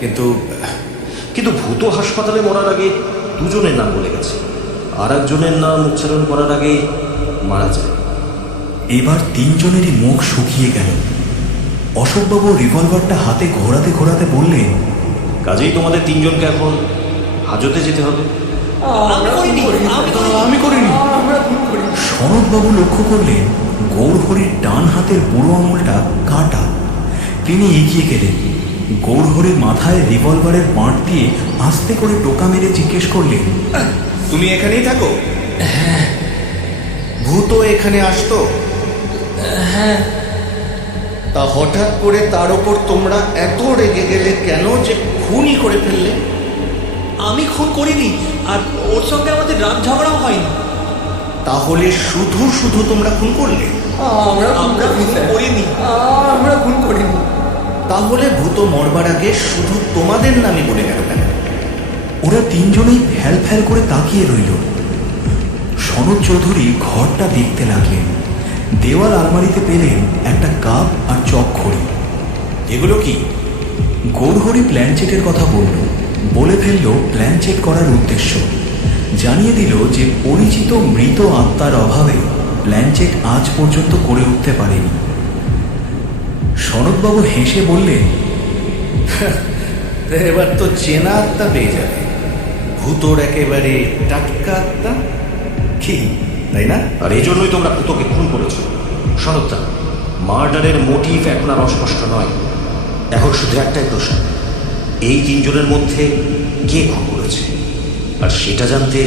কিন্তু কিন্তু ভূত হাসপাতালে মরার আগে দুজনের নাম বলে গেছে, আর একজনের নাম উচ্চারণ করার আগে মারা যায়। এবার তিনজনেরই মুখ শুকিয়ে গেল। অশোকবাবু রিভলভারটা হাতে ঘোরাতে ঘোরাতে বললেন, কাজেই তোমাদের তিনজনকে এখন হাজতে যেতে হবে। আমি করিনি। সনদবাবু লক্ষ্য করলেন গৌরহরির ডান হাতের বুড়ো আঙুলটা কাটা। তিনি এগিয়ে গেলেন। গৌরহরির মাথায় রিভলভারের বাঁট দিয়ে আস্তে করে টোকা মেরে জিজ্ঞেস করলেন, তুমি এখানেই থাকো? ভূত এখানে আসতো? হ্যাঁ। তা হঠাৎ করে তার ওপর তোমরা এত রেগে গেলে কেন যে খুনই করে ফেললে? আমি খুন করিনি, আর ওর সঙ্গে আমাদের রাগ ঝগড়াও হয়নি। তাহলে শুধু শুধু তোমরা খুন করলে? আমরা খুন করিনি। আমরা খুন করিনি। তাহলে ভূত মরবার আগে শুধু তোমাদের নামই বলে গেল কেন? ওরা তিনজনেই ফ্যাল ফ্যাল করে তাকিয়ে রইল। সনদ চৌধুরী ঘরটা দেখতে লাগলেন। দেওয়াল আলমারিতে পেলেন একটা কাপ আর চকখড়ি। এগুলো কি? গৌরহরি প্ল্যান চেকের কথা বলে ফেলল প্ল্যান চেক করার উদ্দেশ্য। জানিয়ে দিল যে পরিচিত মৃত আত্মার অভাবে প্ল্যান চেক আজ পর্যন্ত করে উঠতে পারেনি। সনদবাবু হেসে বললেন, এবার তো চেনা আত্মা পেয়ে যাবে। ভূতর একেবারে টাটকা আত্মা কি, তাই না? আর এই জন্যই তোমরা ভূতকে খুন করেছ। সনদদা, মার্ডারের মোটিভ এখন আর অস্পষ্ট নয়। এখন শুধু একটাই প্রশ্ন, এই তিনজনের মধ্যে কে খুন করেছে, আর সেটা জানতে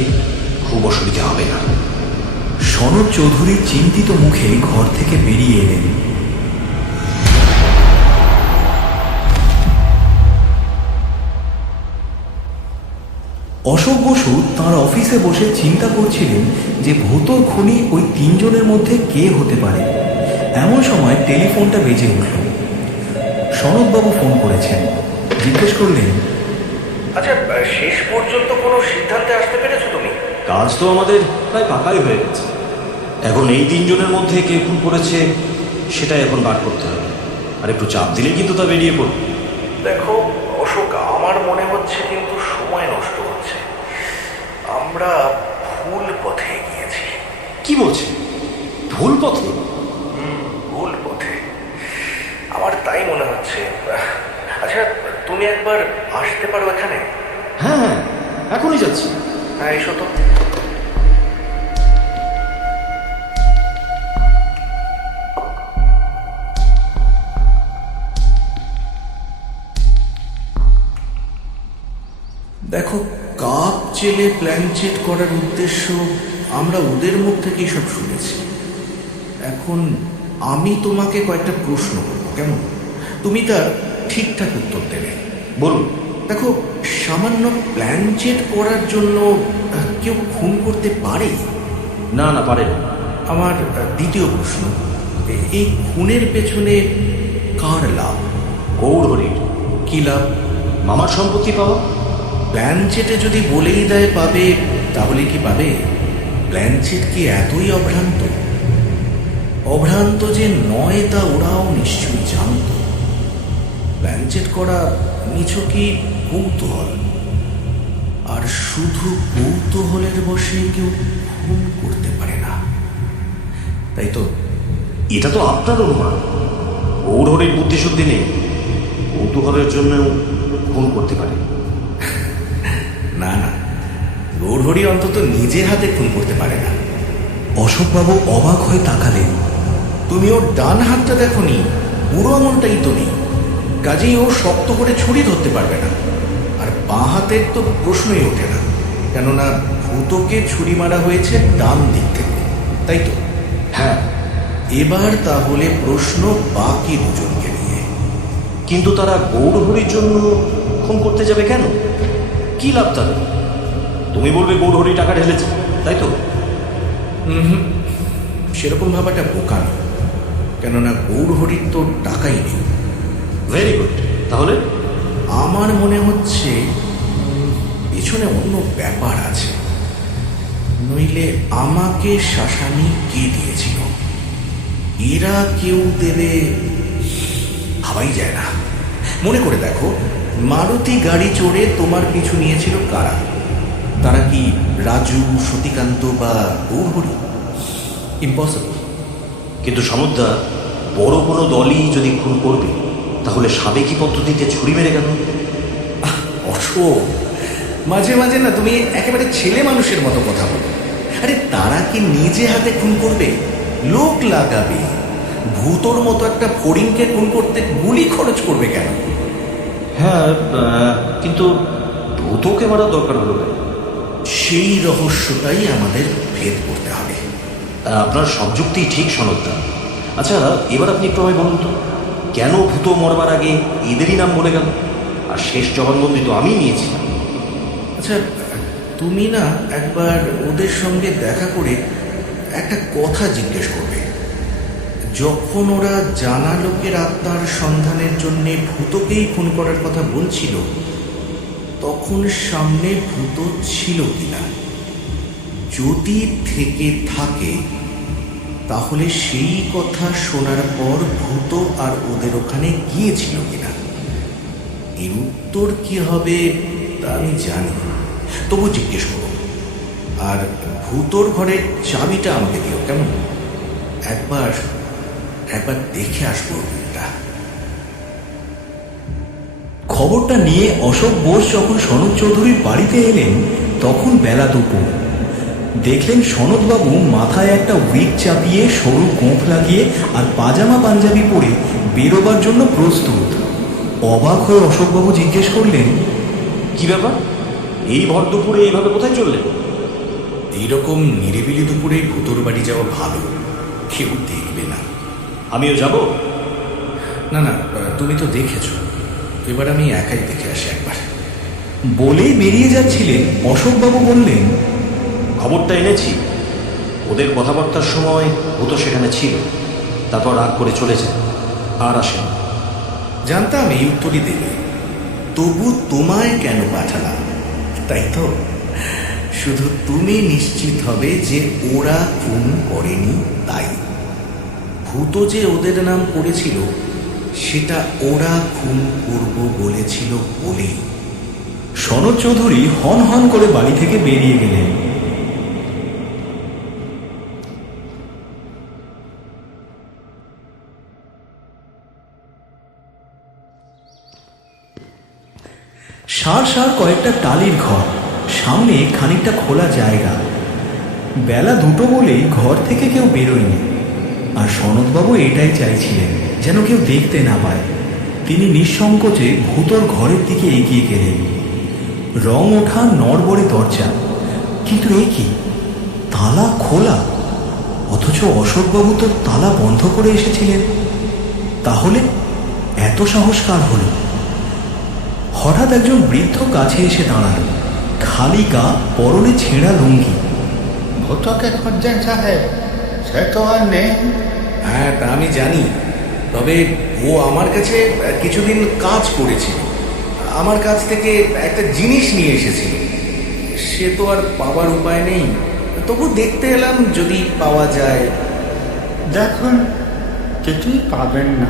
খুব অসুবিধা হবে না। সনদ চৌধুরী চিন্তিত মুখে ঘর থেকে বেরিয়ে এলেন। অশোক বসু তাঁর অফিসে বসে চিন্তা করছিলেন যে ভূতর খুনি ওই তিনজনের মধ্যে কে হতে পারে। এমন সময় টেলিফোনটা বেজে উঠল। সনদবাবু ফোন করেছেন। জিজ্ঞেস করলেন, আচ্ছা, শেষ পর্যন্ত কোনো সিদ্ধান্তে আসতে পেরেছো তুমি? কাজ তো আমাদের প্রায় পাকাই হয়ে গেছে। এখন এই 3 জনের মধ্যে কে খুন করেছে সেটাই এখন বার করতে হবে। আর একটু চাপ দিলে কিন্তু তা বেরিয়ে পড়বে। দেখো অশোক, আমার মনে হচ্ছে কিন্তু সময় নষ্ট হচ্ছে। আমরা ভুল পথে গিয়েছি। কি বলছে? ভুল পথে? ভুল পথে, আমার তাই মনে হচ্ছে। আচ্ছা, তুমি একবার আসতে পারো এখানে? হ্যাঁ হ্যাঁ, এখনই যাচ্ছি। হ্যাঁ, এসো তো। দেখো, কাপ চেলে প্ল্যানচেট করার উদ্দেশ্য আমরা ওদের মুখ থেকেই সব শুনেছি। এখন আমি তোমাকে কয়েকটা প্রশ্ন করবো, কেমন? তুমি তার ঠিকঠাক উত্তর দেবে। বলুন। দেখো, সামান্য প্ল্যানচেট করার জন্য কেউ খুন করতে পারে? না না, পারে না। আমার দ্বিতীয় প্রশ্ন, এই খুনের পেছনে কার লাভ? গৌরহরির। কি লাভ? মামার সম্পত্তি পাওয়া। প্ল্যানচেটে যদি বলেই দেয় পাবে, তাহলে কি পাবে? প্ল্যানচেট কি এতই অভ্রান্ত? অভ্রান্ত যে নয় তা ওরাও নিশ্চয়ই জানত। প্ল্যানচেট করা নিছকই কৌতূহল, আর শুধু কৌতূহলের বশে কেউ খুন করতে পারে না, তাই তো? এটা তো আপনার অনুমান। গৌরহরির বুদ্ধিশুদ্ধি নেই, কৌতূহলের জন্য খুন করতে পারে। না না, গৌরহরি অন্তত নিজের হাতে খুন করতে পারে না। অশোকবাবু অবাক হয়ে তাকালেন। তুমি ওর ডান হাতটা দেখোনি, বুড়ো আঙুলটাই তো নেই, কাজেই ও শক্ত করে ছুরি ধরতে পারবে না। আর বাঁ হাতের তো প্রশ্নই ওঠে না, কেননা ভূতকে ছুরি মারা হয়েছে ডান দিক থেকে, তাই তো? হ্যাঁ। এবার তাহলে প্রশ্ন বাকি দুজনকে নিয়ে। কিন্তু তারা গৌরহরির জন্য খুন করতে যাবে কেন? কি লাভ তাদের? তুমি বলবে গৌরহরি টাকা ঢেলেছে, তাই তো? সেরকম ভাবাটা বোকানো, কেননা গৌরহরির তো টাকাই নেই। Very good. তাহলে আমার মনে হচ্ছে পেছনে অন্য ব্যাপার আছে, নইলে আমাকে শাসানি কে দিয়েছিল? এরা কেউ দেবে ভাবাই যায় না। মনে করে দেখো, মারুতি গাড়ি চড়ে তোমার পিছু নিয়েছিল কারা? তারা কি রাজু, সতীকান্ত বা গৌরহরি? ইম্পসিবল। কিন্তু সমুদ্রা, বড় কোনো দলই যদি খুন করবে, তাহলে সাবেকি পদ্ধতিতে ছুরি মেরে গেল। অশোক, মাঝে মাঝে না তুমি একেবারে ছেলে মানুষের মতো কথা বলো। আরে তারা কি নিজে হাতে খুন করবে? লোক লাগাবে। ভূতর মতো একটা ফড়িংকে খুন করতে গুলি খরচ করবে কেন? হ্যাঁ, কিন্তু ভূতকে মারার দরকার হলো কেন? সেই রহস্যটাই আমাদের ভেদ করতে হবে। আপনার সব যুক্তিই ঠিক সনদদা। আচ্ছা, এবার আপনি একটু আমায় বলুন তো, কেন ভূত মরবার আগে এদেরই নাম বলে গেল? আর শেষ জবানবন্দি তো আমি নিয়েছিলাম। আচ্ছা, তুমি না একবার ওদের সঙ্গে দেখা করে একটা কথা জিজ্ঞেস করবে। যখন ওরা জানা লোকের আত্মার সন্ধানের জন্যে ভূতকেই খুন করার কথা বলছিল, তখন সামনে ভূত ছিল কিনা? যদি থেকে থাকে, তাহলে সেই কথা শোনার পর ভূত আর ওদের ওখানে গিয়েছিল কিনা? এর উত্তর কি হবে তা আমি জানি, তবু জিজ্ঞেস করো। আর ভূতর ঘরের চাবিটা আমাকে দিও, কেমন? একবার দেখে আসবো এটা। খবরটা নিয়ে অশোক বোস যখন সনদ চৌধুরীর বাড়িতে এলেন, তখন বেলা দুপুর। দেখলেন সনদবাবু মাথায় একটা উইগ চাপিয়ে, সরু গোঁফ লাগিয়ে আর পাজামা পাঞ্জাবি পরে বেরোবার জন্য প্রস্তুত। অবাক হয়ে অশোকবাবু জিজ্ঞেস করলেন, কি ব্যাপার? এই ভর দুপুরে এইভাবে কোথায় চললেন? এইরকম নিরিবিলি দুপুরে ভূতর বাড়ি যাওয়া ভালো, কেউ দেখবে না। আমিও যাব? না না, তুমি তো দেখেছ, এবার আমি একাই দেখে আসি একবার। বলেই বেরিয়ে যাচ্ছিলেন, অশোকবাবু বললেন, খবরটা এনেছি। ওদের কথাবার্তার সময় ভূত সেখানে ছিল, তারপর রাগ করে চলে যায়, আর আসেন। জানতাম এই উত্তরই দেবে, তবু তোমায় কেন পাঠালাম, তাই তো? শুধু তুমি নিশ্চিত হবে যে ওরা খুন করেনি তাই। ভূত যে ওদের নাম করেছিল সেটা ওরা খুন করব বলেছিল বলেই। সনদ চৌধুরী হন হন করে বাড়ি থেকে বেরিয়ে গেলেন। সার সার কয়েকটা টালির ঘর, সামনে খানিকটা খোলা জায়গা। বেলা 2টো বলেই ঘর থেকে কেউ বেরোয়নি, আর সনদবাবু এটাই চাইছিলেন, যেন কেউ দেখতে না পায়। তিনি নিঃসংকোচে ভূতর ঘরের দিকে এগিয়ে গেলেন। রং ওঠা নড়বড়ে দরজা, কিন্তু এ কি, তালা খোলা, অথচ অশোকবাবু তো তালা বন্ধ করে এসেছিলেন। তাহলে এত সাহস কার হলো? হঠাৎ একজন বৃদ্ধ কাছে এসে দাঁড়াল, খালি গা, পরনে ছেঁড়া লুঙ্গি। ভূতকে খুঁজছেন সাহেব? সে তো আর নেই। হ্যাঁ, তা আমি জানি, তবে ও আমার কাছে কিছুদিন কাজ করেছিল, আমার কাছ থেকে একটা জিনিস নিয়ে এসেছিল। সে তো আর পাওয়ার উপায় নেই, তবু দেখতে এলাম যদি পাওয়া যায়। দেখুন, কিছুই পাবেন না।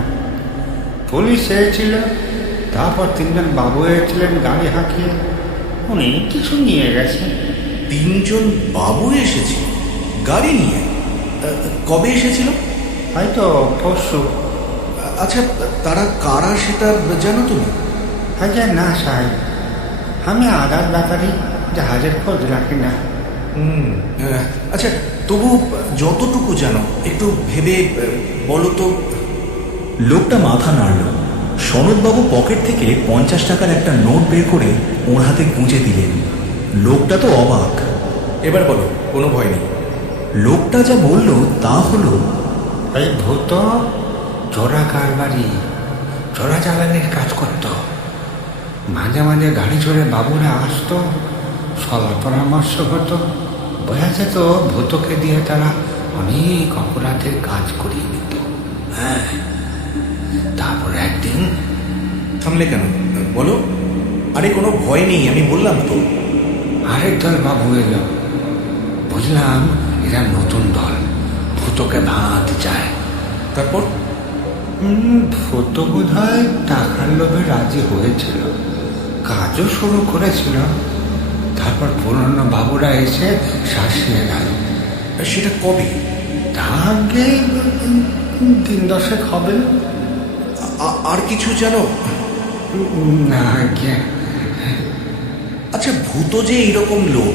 পুলিশ এসেছিল, তারপর 3 জন বাবু এসেছিলেন গাড়ি হাঁকিয়ে, উনি কিছু নিয়ে গেছেন। 3 জন বাবু এসেছিল গাড়ি নিয়ে? কবে এসেছিল? হয়তো পরশু। আচ্ছা, তারা কারা সেটা জানো তুমি? আগে না সাহেব, আমি আদার ব্যাপারে জাহাজের খোঁজ রাখি না। আচ্ছা, তবু যতটুকু জানো একটু ভেবে বলো তো। লোকটা মাথা নাড়ল। সনদবাবু পকেট থেকে 50 টাকার একটা নোট বের করে ওর হাতে গুঁজে দিলেন। লোকটা তো অবাক। এবার বলো, কোনো ভয় নেই। লোকটা যা বলল তা হলো, এই ভূত চোরা কারবারি, চোরা চালানির কাজ করত। মাঝে মাঝে গাড়ি চড়ে বাবুরা আসতো, সলা পরামর্শ হতো, বোঝা যেত ভূতকে দিয়ে তারা অনেক অপরাধের কাজ করিয়ে নিত। হ্যাঁ, তারপর একদিন। থামলে কেন, বলো। আরে কোনো ভয় নেই, আমি বললাম তো। আরেক দল বাবু এলো, বুঝলাম এরা নতুন দল, ভূতকে ভাঙাতে চায়। তারপর? ভূত বোধ হয় টাকার লোভে রাজি হয়েছিল, কাজও শুরু করেছিল। তারপর পুরনো বাবুরা এসে শাসিয়ে গেল। সেটা কবে? তা আগে 3-10 হবে। আর কিছু জানো? না আগে। আচ্ছা, ভূত যে এইরকম লোক,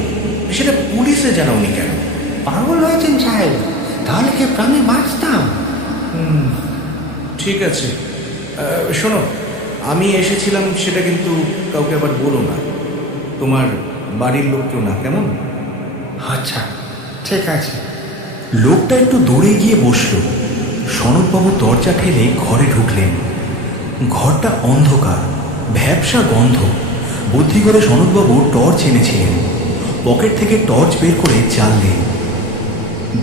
সেটা পুলিশে জানাওনি কেন? পাগল হয়েছেন সাহেব, তাহলে কি প্রাণে বাঁচতাম? ঠিক আছে, শোনো, আমি এসেছিলাম সেটা কিন্তু কাউকে আবার বলো না, তোমার বাড়ির লোককেও না, কেমন? আচ্ছা, ঠিক আছে। লোকটা একটু দৌড়ে গিয়ে বসল। সনদবাবু দরজা ঠেলে ঘরে ঢুকলেন। ঘরটা অন্ধকার, ভ্যাপসা গন্ধ। বুদ্ধি করে সনদবাবু টর্চ এনেছিলেন। পকেট থেকে টর্চ বের করে জ্বাললেন।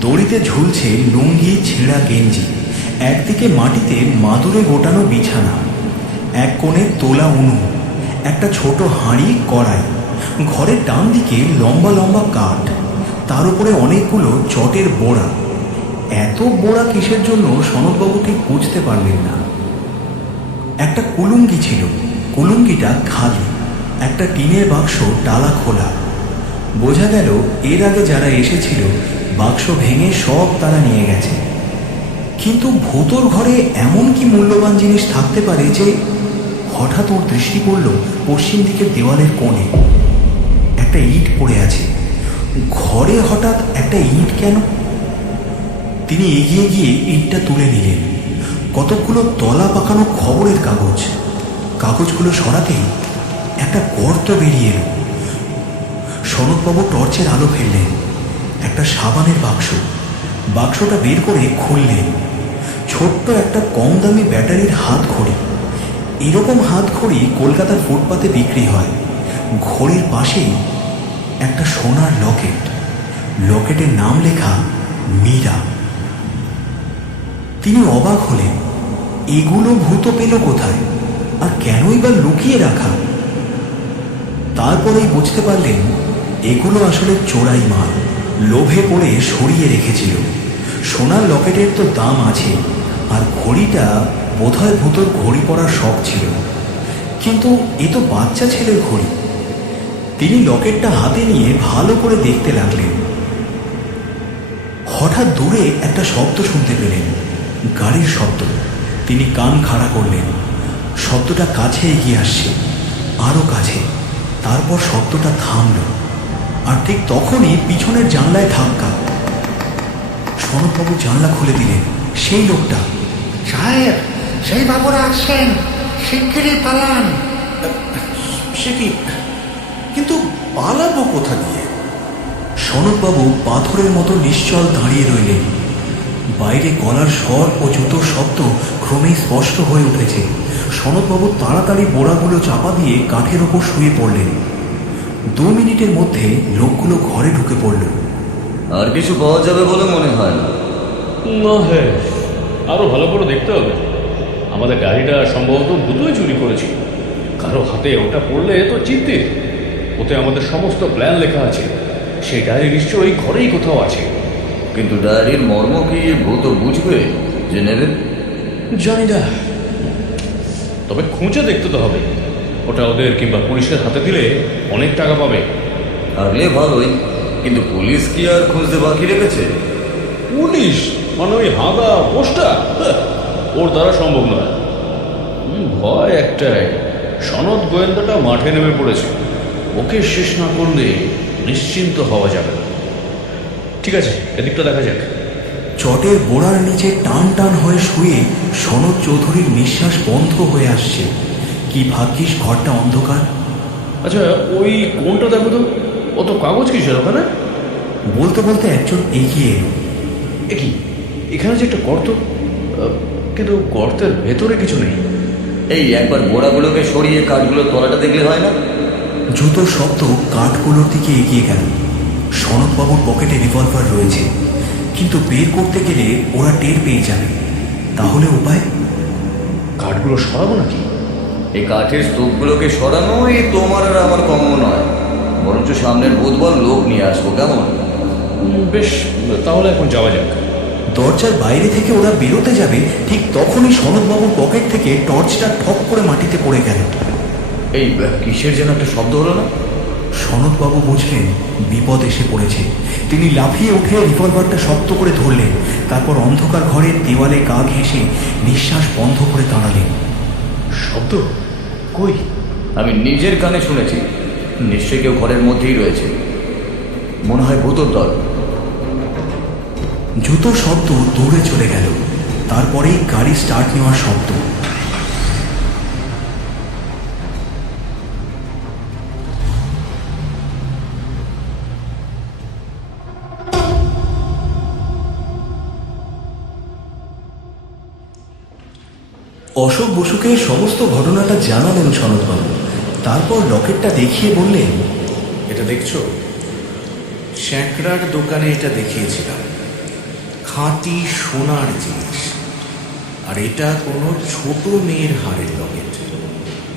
দড়িতে ঝুলছে লুঙ্গি, ছেঁড়া গেঞ্জি, একদিকে মাটিতে মাদুরে গোটানো বিছানা, এক কোণে তোলা উনুন, একটা ছোট হাঁড়ি, কড়াই। ঘরের ডান দিকে লম্বা লম্বা কাঠ, তার উপরে অনেকগুলো চটের বোড়া। এত বোড়া কিসের জন্য সনদবাবু ঠিক বুঝতে পারলেন না। একটা কুলুঙ্গি ছিল, কুলুঙ্গিটা খালি। একটা টিনের বাক্স, ডালা খোলা। বোঝা গেল এর আগে যারা এসেছিল বাক্স ভেঙে সব তারা নিয়ে গেছে। কিন্তু ভূতর ঘরে এমন কি মূল্যবান জিনিস থাকতে পারে যে হঠাৎ ওর দৃষ্টি পড়ল পশ্চিম দিকের দেওয়ালের কোণে একটা ইট পড়ে আছে। ঘরে হঠাৎ একটা ইট কেন? তিনি এগিয়ে গিয়ে ইটটা তুলে নিলেন। কতকগুলো তলা পাকানো খবরের কাগজ। কাগজগুলো সরাতেই একটা গর্ত বেরিয়ে এলো। সনদবাবু টর্চের আলো ফেললেন। একটা সাবানের বাক্স। বাক্সটা বের করে খুললেন। ছোট্ট একটা কম দামি ব্যাটারির হাত ঘড়ি। এরকম হাত ঘড়ি কলকাতার ফুটপাতে বিক্রি হয়। ঘড়ির পাশেই একটা সোনার লকেট। লকেটের নাম লেখা মীরা। তিনি অবাক হলেন, এগুলো ভূত পেল কোথায়, আর কেনই বা লুকিয়ে রাখা? তারপরেই বুঝতে পারলেন এগুলো আসলে চোরাই মাল, লোভে পড়ে সরিয়ে রেখেছিল। সোনার লকেটের তো দাম আছে, আর ঘড়িটা বোধহয় ভূতর ঘড়ি পরার শখ ছিল, কিন্তু এ তো বাচ্চা ছেলের ঘড়ি। তিনি লকেটটা হাতে নিয়ে ভালো করে দেখতে লাগলেন। হঠাৎ দূরে একটা শব্দ শুনতে পেলেন, গাড়ির শব্দ। তিনি কান খাড়া করলেন। শব্দটা কাছে এগিয়ে আসছে, আরো কাছে। তারপর শব্দটা থামল, আর ঠিক তখনই পিছনের জানলায় ধাক্কা। সনদবাবু জানলা খুলে দিলেন। সেই লোকটা। সাহেব, সেই বাবুরা আসছেন, শিগগিরই পালান। সে কি, কিন্তু পালাবো কোথা দিয়ে? সনদবাবু পাথরের মতো নিশ্চল দাঁড়িয়ে রইলেন। বাইরে গলার স্বর ও জুতোর শব্দ ক্রমেই স্পষ্ট হয়ে উঠেছে। সনদবাবু তাড়াতাড়ি বোড়াগুলো চাপা দিয়ে কাঠের ওপর শুয়ে পড়লেন। 2 মিনিটের মধ্যে লোকগুলো ঘরে ঢুকে পড়ল। আর কিছু পাওয়া যাবে বলে মনে হয় না। না, হ্যাঁ, আরো ভালো করে দেখতে হবে। আমাদের গাড়িটা সম্ভবত ভূতই চুরি করেছি। কারো হাতে ওটা পড়লে তো চিন্তিত। ওতে আমাদের সমস্ত প্ল্যান লেখা আছে। সেই ডায়েরি নিশ্চয়ই ঘরেই কোথাও আছে। কিন্তু ডায়েরির মর্ম কি ভূত বুঝবে যে নেবে? জানি না, তবে খুঁজে দেখতে তো হবে। ওটা ওদের কিংবা পুলিশের হাতে দিলে অনেক টাকা পাবে। থাকলে ভালোই, কিন্তু পুলিশ কি আর খুঁজতে বাকি রেখেছে? পুলিশ মানে ওই হাঁদা পোস্টা, ওর দ্বারা সম্ভব নয়। ভয় একটাই, সনদ গোয়েন্দাটা মাঠে নেমে পড়েছে। ওকে শেষ না করলে নিশ্চিন্ত হওয়া যাবে না। ঠিক আছে, এদিকটা দেখা যাক। চটের বোড়ার নিচে টান টান হয়ে শুয়ে সনদ চৌধুরীর নিঃশ্বাস বন্ধ হয়ে আসছে। কি ভাগ্যিস ঘরটা অন্ধকার। আচ্ছা, ওই কোনটা দেখো তো, অত কাগজ কিসের ওখানে? বলতে বলতে একজন এগিয়ে এলো। এ কি, এখানে যে একটা গর্ত, কিন্তু গর্তের ভেতরে কিছু নেই। এই একবার বোড়াগুলোকে সরিয়ে কাঠগুলো তলাটা দেখলে হয় না? জুতোর শব্দ কাঠগুলোর দিকে এগিয়ে গেল। সনদবাবুর পকেটে রিভলভার রয়েছে, কিন্তু বের করতে গেলে ওরা টের পেয়ে যাবে। তাহলে উপায়? কাঠগুলো সরাবো নাকি? এই কাঠের স্তূপগুলোকে সরানো এই তোমার আর আমার কম্য নয়। বরঞ্চ সামনের বুধবার লোক নিয়ে আসবো, কেমন? বেশ, তাহলে এখন যাওয়া যাক। দরজার বাইরে থেকে ওরা বেরোতে যাবে, ঠিক তখনই সনদবাবুর পকেট থেকে টর্চটা ঠক করে মাটিতে পড়ে গেল। এই কিসের যেন একটা শব্দ হলো না? সনদবাবু বুঝলেন বিপদ এসে পড়েছে। তিনি লাফিয়ে উঠে রিভলভারটা শক্ত করে ধরলেন। তারপর অন্ধকার ঘরের দেওয়ালে গা ঘেঁষে নিঃশ্বাস বন্ধ করে দাঁড়ালেন। শব্দ কই? আমি নিজের কানে শুনেছি। নিশ্চয়ই কেউ ঘরের মধ্যেই রয়েছে। মনে হয় ভূতর দল। জুতোর শব্দ দূরে চলে গেল। তারপরেই গাড়ি স্টার্ট নেওয়ার শব্দ। অশোক বসুকে সমস্ত ঘটনাটা জানালেন সনদবাবু। তারপর লকেটটা দেখিয়ে বললেন, এটা দেখছো? শ্যাঁকড়ার দোকানে এটা দেখিয়েছিলাম। খাঁটি সোনার জিনিস। আর এটা কোনো ছোট মেয়ের হাড়ের লকেট।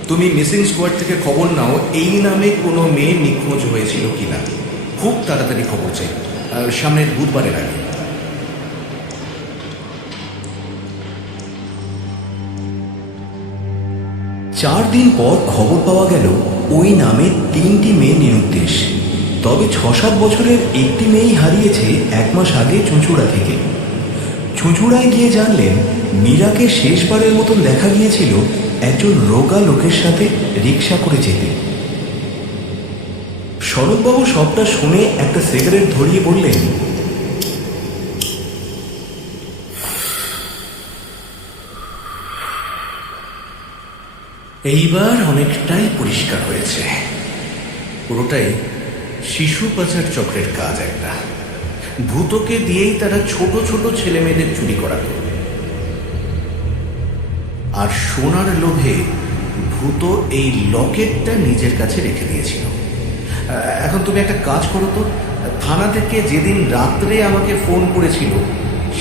তুমি মিসিং স্কোয়াড থেকে খবর নাও, এই নামে কোনো মেয়ে নিখোঁজ হয়েছিল কিনা। খুব তাড়াতাড়ি খবর চাই, সামনের বুধবারের আগে। চার দিন পর খবর পাওয়া গেল ওই নামে 3টি মেয়ে নিরুদ্দেশ। তবে 6-7 বছরের একটি মেয়েই হারিয়েছে 1 মাস আগে চুঁচুড়া থেকে। চুঁচুড়ায় গিয়ে জানলেন মীরাকে শেষবারের মতন দেখা গিয়েছিল একজন রোগা লোকের সাথে রিক্সা করে যেতে। সনদবাবু সবটা শুনে একটা সিগারেট ধরিয়ে বললেন, এইবার অনেকটাই পরিষ্কার হয়েছে। পুরোটাই শিশু পাচার চক্রের কাজ একটা। ভূতকে দিয়েই তারা ছোট ছোট ছেলে মেয়েদের চুরি করাত। আর সোনার লোভে ভূত এই লকেটটা নিজের কাছে রেখে দিয়েছিল। এখন তুমি একটা কাজ করো তো, থানা থেকে যেদিন রাত্রে আমাকে ফোন করেছিল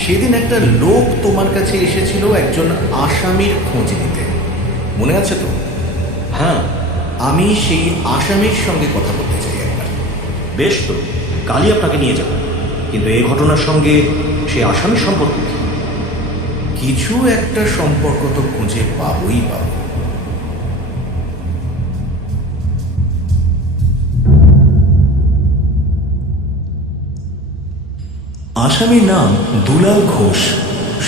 সেদিন একটা লোক তোমার কাছে এসেছিল একজন আসামির খোঁজ নিতে, মনে আছে তো? হ্যাঁ। আমি সেই আসামির সঙ্গে কথা বলতে চাই একবার। বেশ তো, কালই আপনাকে নিয়ে যাব। কিন্তু এই ঘটনার সঙ্গে সে আসামির সম্পর্ক কি? কিছু একটা সম্পর্ক তো খুঁজে পাবই পাবো। আসামির নাম দুলাল ঘোষ।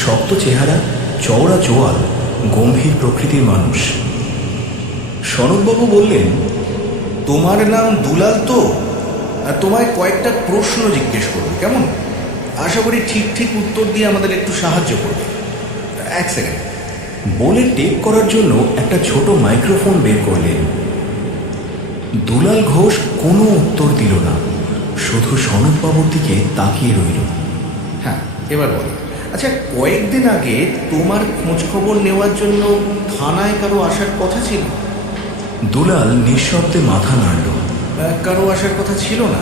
শক্ত চেহারা, চওড়া চোয়াল, গম্ভীর প্রকৃতির মানুষ। সনদবাবু বললেন, তোমার নাম দুলাল তো, আর তোমায় কয়েকটা প্রশ্ন জিজ্ঞেস করবো, কেমন? আশা করি ঠিক ঠিক উত্তর দিয়ে আমাদের একটু সাহায্য করবে। এক সেকেন্ড। বলে টেপ করার জন্য একটা ছোট মাইক্রোফোন বের করলেন। দুলাল ঘোষ কোনো উত্তর দিল না, শুধু সনদবাবুর দিকে তাকিয়ে রইল। হ্যাঁ, এবার বলো, আচ্ছা কয়েকদিন আগে তোমার খোঁজ খবর নেওয়ার জন্য থানায় কারো আসার কথা ছিল? দুলাল নিঃশব্দে মাথা নাড়ল। কারো আসার কথা ছিল না?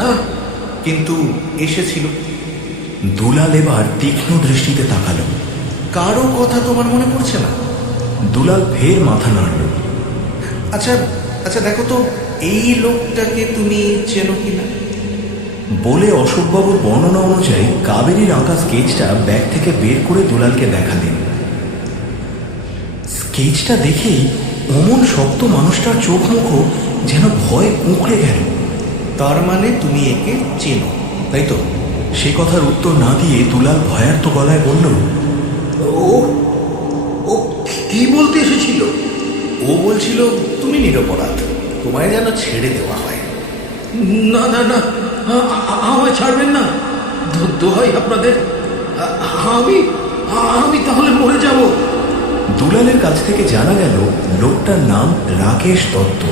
না। কিন্তু এসেছিল? দুলাল এবার তীক্ষ্ণ দৃষ্টিতে তাকালো। কারো কথা তোমার মনে পড়ছে না? দুলাল ফের মাথা নাড়ল। আচ্ছা আচ্ছা দেখো তো, এই লোকটাকে তুমি চেনো কিনা? বলে অশোকবাবুর বর্ণনা অনুযায়ী কাবেরীর আঁকা স্কেচটা ব্যাগ থেকে বের করে দুলালকে দেখালেন। স্কেচটা দেখেই অমন শক্ত মানুষটার চোখ মুখো যেন ভয়ে কুঁকড়ে গেল। তার মানে তুমি একে চেনো, তাই তো? সে কথার উত্তর না দিয়ে দুলাল ভয়ার্ত গলায় বলল, ও ও কি বলতে এসেছিল? ও বলছিল তুমি নিরপরাধ, তোমায় যেন ছেড়ে দেওয়া হয়। না না না, আমায় ছাড়বেন না, দোহাই আপনাদের। আমি আমি তাহলে মরে যাব। দুলালের কাছ থেকে জানা গেল লোকটার নাম রাকেশ দত্ত।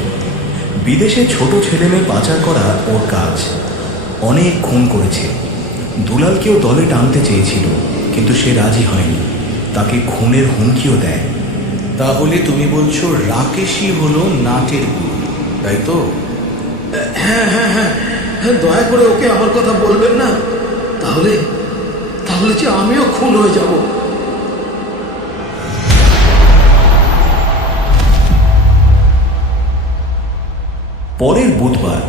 বিদেশে ছোট ছেলেমেয়ে পাচার করা ওর কাজ। অনেক খুন করেছে। দুলালকেও দলে টানতে চেয়েছিল, কিন্তু সে রাজি হয়নি। তাকে খুনের হুমকিও দেয়। তাহলে তুমি বলছো রাকেশই হলো নাটের গুরু, তাই তো? হ্যাঁ হ্যাঁ হ্যাঁ হ্যাঁ, দয়া করে ওকে আমার কথা বলবেন না, তাহলে তাহলে যে আমিও খুন হয়ে যাব। পরের বুধবার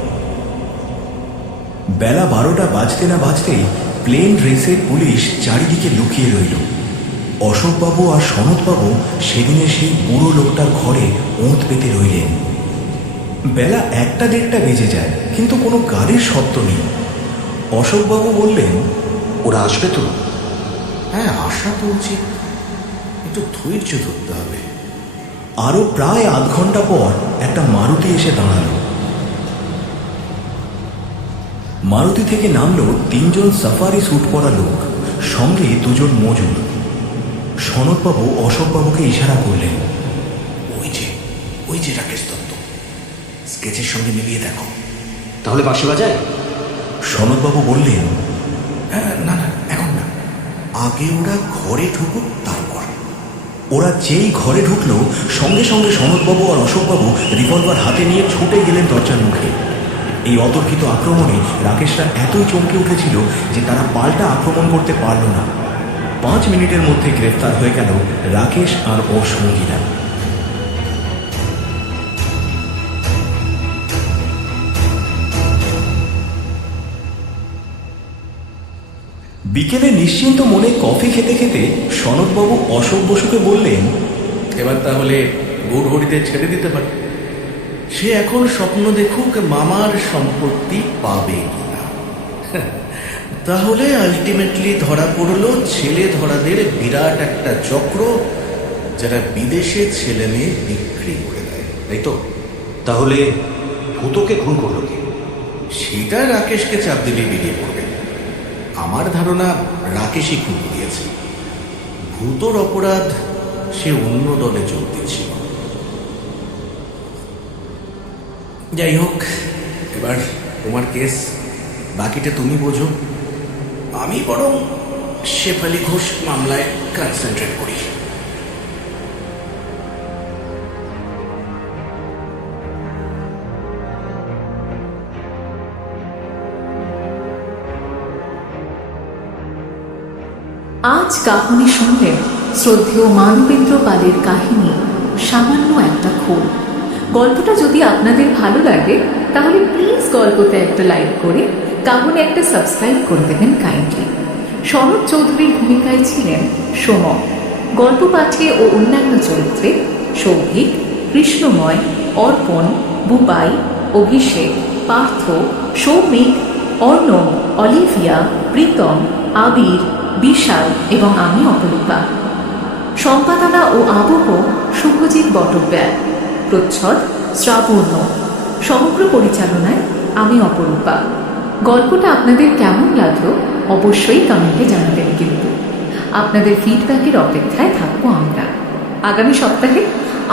বেলা 12টা বাজতে না বাজতেই প্লেন ড্রেসের পুলিশ চারিদিকে লুকিয়ে রইল। অশোকবাবু আর সনদবাবু সেদিনে সেই বুড়ো লোকটার ঘরে ওঁত পেতে রইলেন। বেলা 1টা-1:30 বেজে যায়, কিন্তু কোনো গাড়ির শব্দ নেই। অশোকবাবু বললেন, ওরা আসবে তো? হ্যাঁ, আসা তো উচিত, একটু ধৈর্য ধরতে হবে। আরো প্রায় আধ ঘন্টা পর একটা মারুতি এসে দাঁড়ালো। মারুতি থেকে নামলো 3 জন সাফারি স্যুট পরা লোক, সঙ্গে 2 জন মজুর। সনদবাবু অশোকবাবুকে ইশারা করলেন, ওই যে রাকেশ দত্ত, স্কেচের সঙ্গে মিলিয়ে দেখো। তাহলে বাঁশি বাজায়? সনদবাবু বললেন, না না, এখন না, আগে ওরা ঘরে ঢুকুক, তারপর। ওরা যেই ঘরে ঢুকলো, সঙ্গে সঙ্গে সনদবাবু আর অশোকবাবু রিভলভার হাতে নিয়ে ছুটে গেলেন দরজার মুখে। এই অতর্কিত আক্রমণে রাকেশরা এতই চমকে উঠেছিল যে তারা পাল্টা আক্রমণ করতে পারল না। 5 মিনিটের মধ্যে গ্রেফতার হয়ে গেল রাকেশ আর ওর সঙ্গীরা। বিকেলে নিশ্চিন্ত মনে কফি খেতে খেতে সনদবাবু অশোক বসুকে বললেন, এবার তাহলে গৌরহরিদের ছেড়ে দিতে পারে। সে এখন স্বপ্ন দেখুক মামার সম্পত্তি পাবে কিনা। তাহলে আলটিমেটলি ধরা পড়লো ছেলে ধরাদের বিরাট একটা চক্র, যারা বিদেশে ছেলে মেয়ে বিক্রি করে দেয়, তাই তো? তাহলে ভূতকে খুন করলো কে? সেটা রাকেশকে চাপ দিলে বেরিয়ে পড়বে। আমার ধারণা রাকেশই খুন দিয়েছে। ভূতর অপরাধ সে অন্য দলে যোগ দিচ্ছিল। যাই হোক, এবার তোমার কেস, বাকিটা তুমি বোঝো। আমি বরং শেফালি ঘোষ মামলায় কনসেন্ট্রেট করি। আজ কাহিনী শুনলেন শ্রদ্ধেয় মানবেন্দ্র পালের কাহিনী সামান্য একটা খুন। গল্পটা যদি আপনাদের ভালো লাগে তাহলে প্লিজ গল্পতে একটা লাইক করে কাহনে একটা সাবস্ক্রাইব করে দেবেন কাইন্ডলি। শরৎ চৌধুরীর ভূমিকায় ছিলেন সোমক। গল্প পাঠে ও অন্যান্য চরিত্রে সৌভিক, কৃষ্ণময়, অর্পণ, বুবাই, অভিষেক, পার্থ, সৌমিক, অর্ণব, অলিভিয়া, প্রীতম, আবির, বিশাল এবং আমি অপরূপা। সম্পাদনা ও আবহ শুভজিৎ বটব্যায়, প্রচ্ছদ শ্রাবণ্য, সমগ্র পরিচালনায় আমি অপরূপা। গল্পটা আপনাদের কেমন লাগলো অবশ্যই কমেন্টে জানাবেন, কিন্তু আপনাদের ফিডব্যাকের অপেক্ষায় থাকবো আমরা। আগামী সপ্তাহে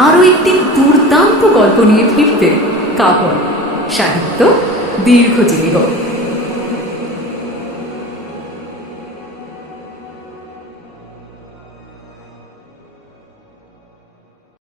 আরও একটি দুর্দান্ত গল্প নিয়ে ফিরতে কাহন। সাহিত্য দীর্ঘজীবী হোক।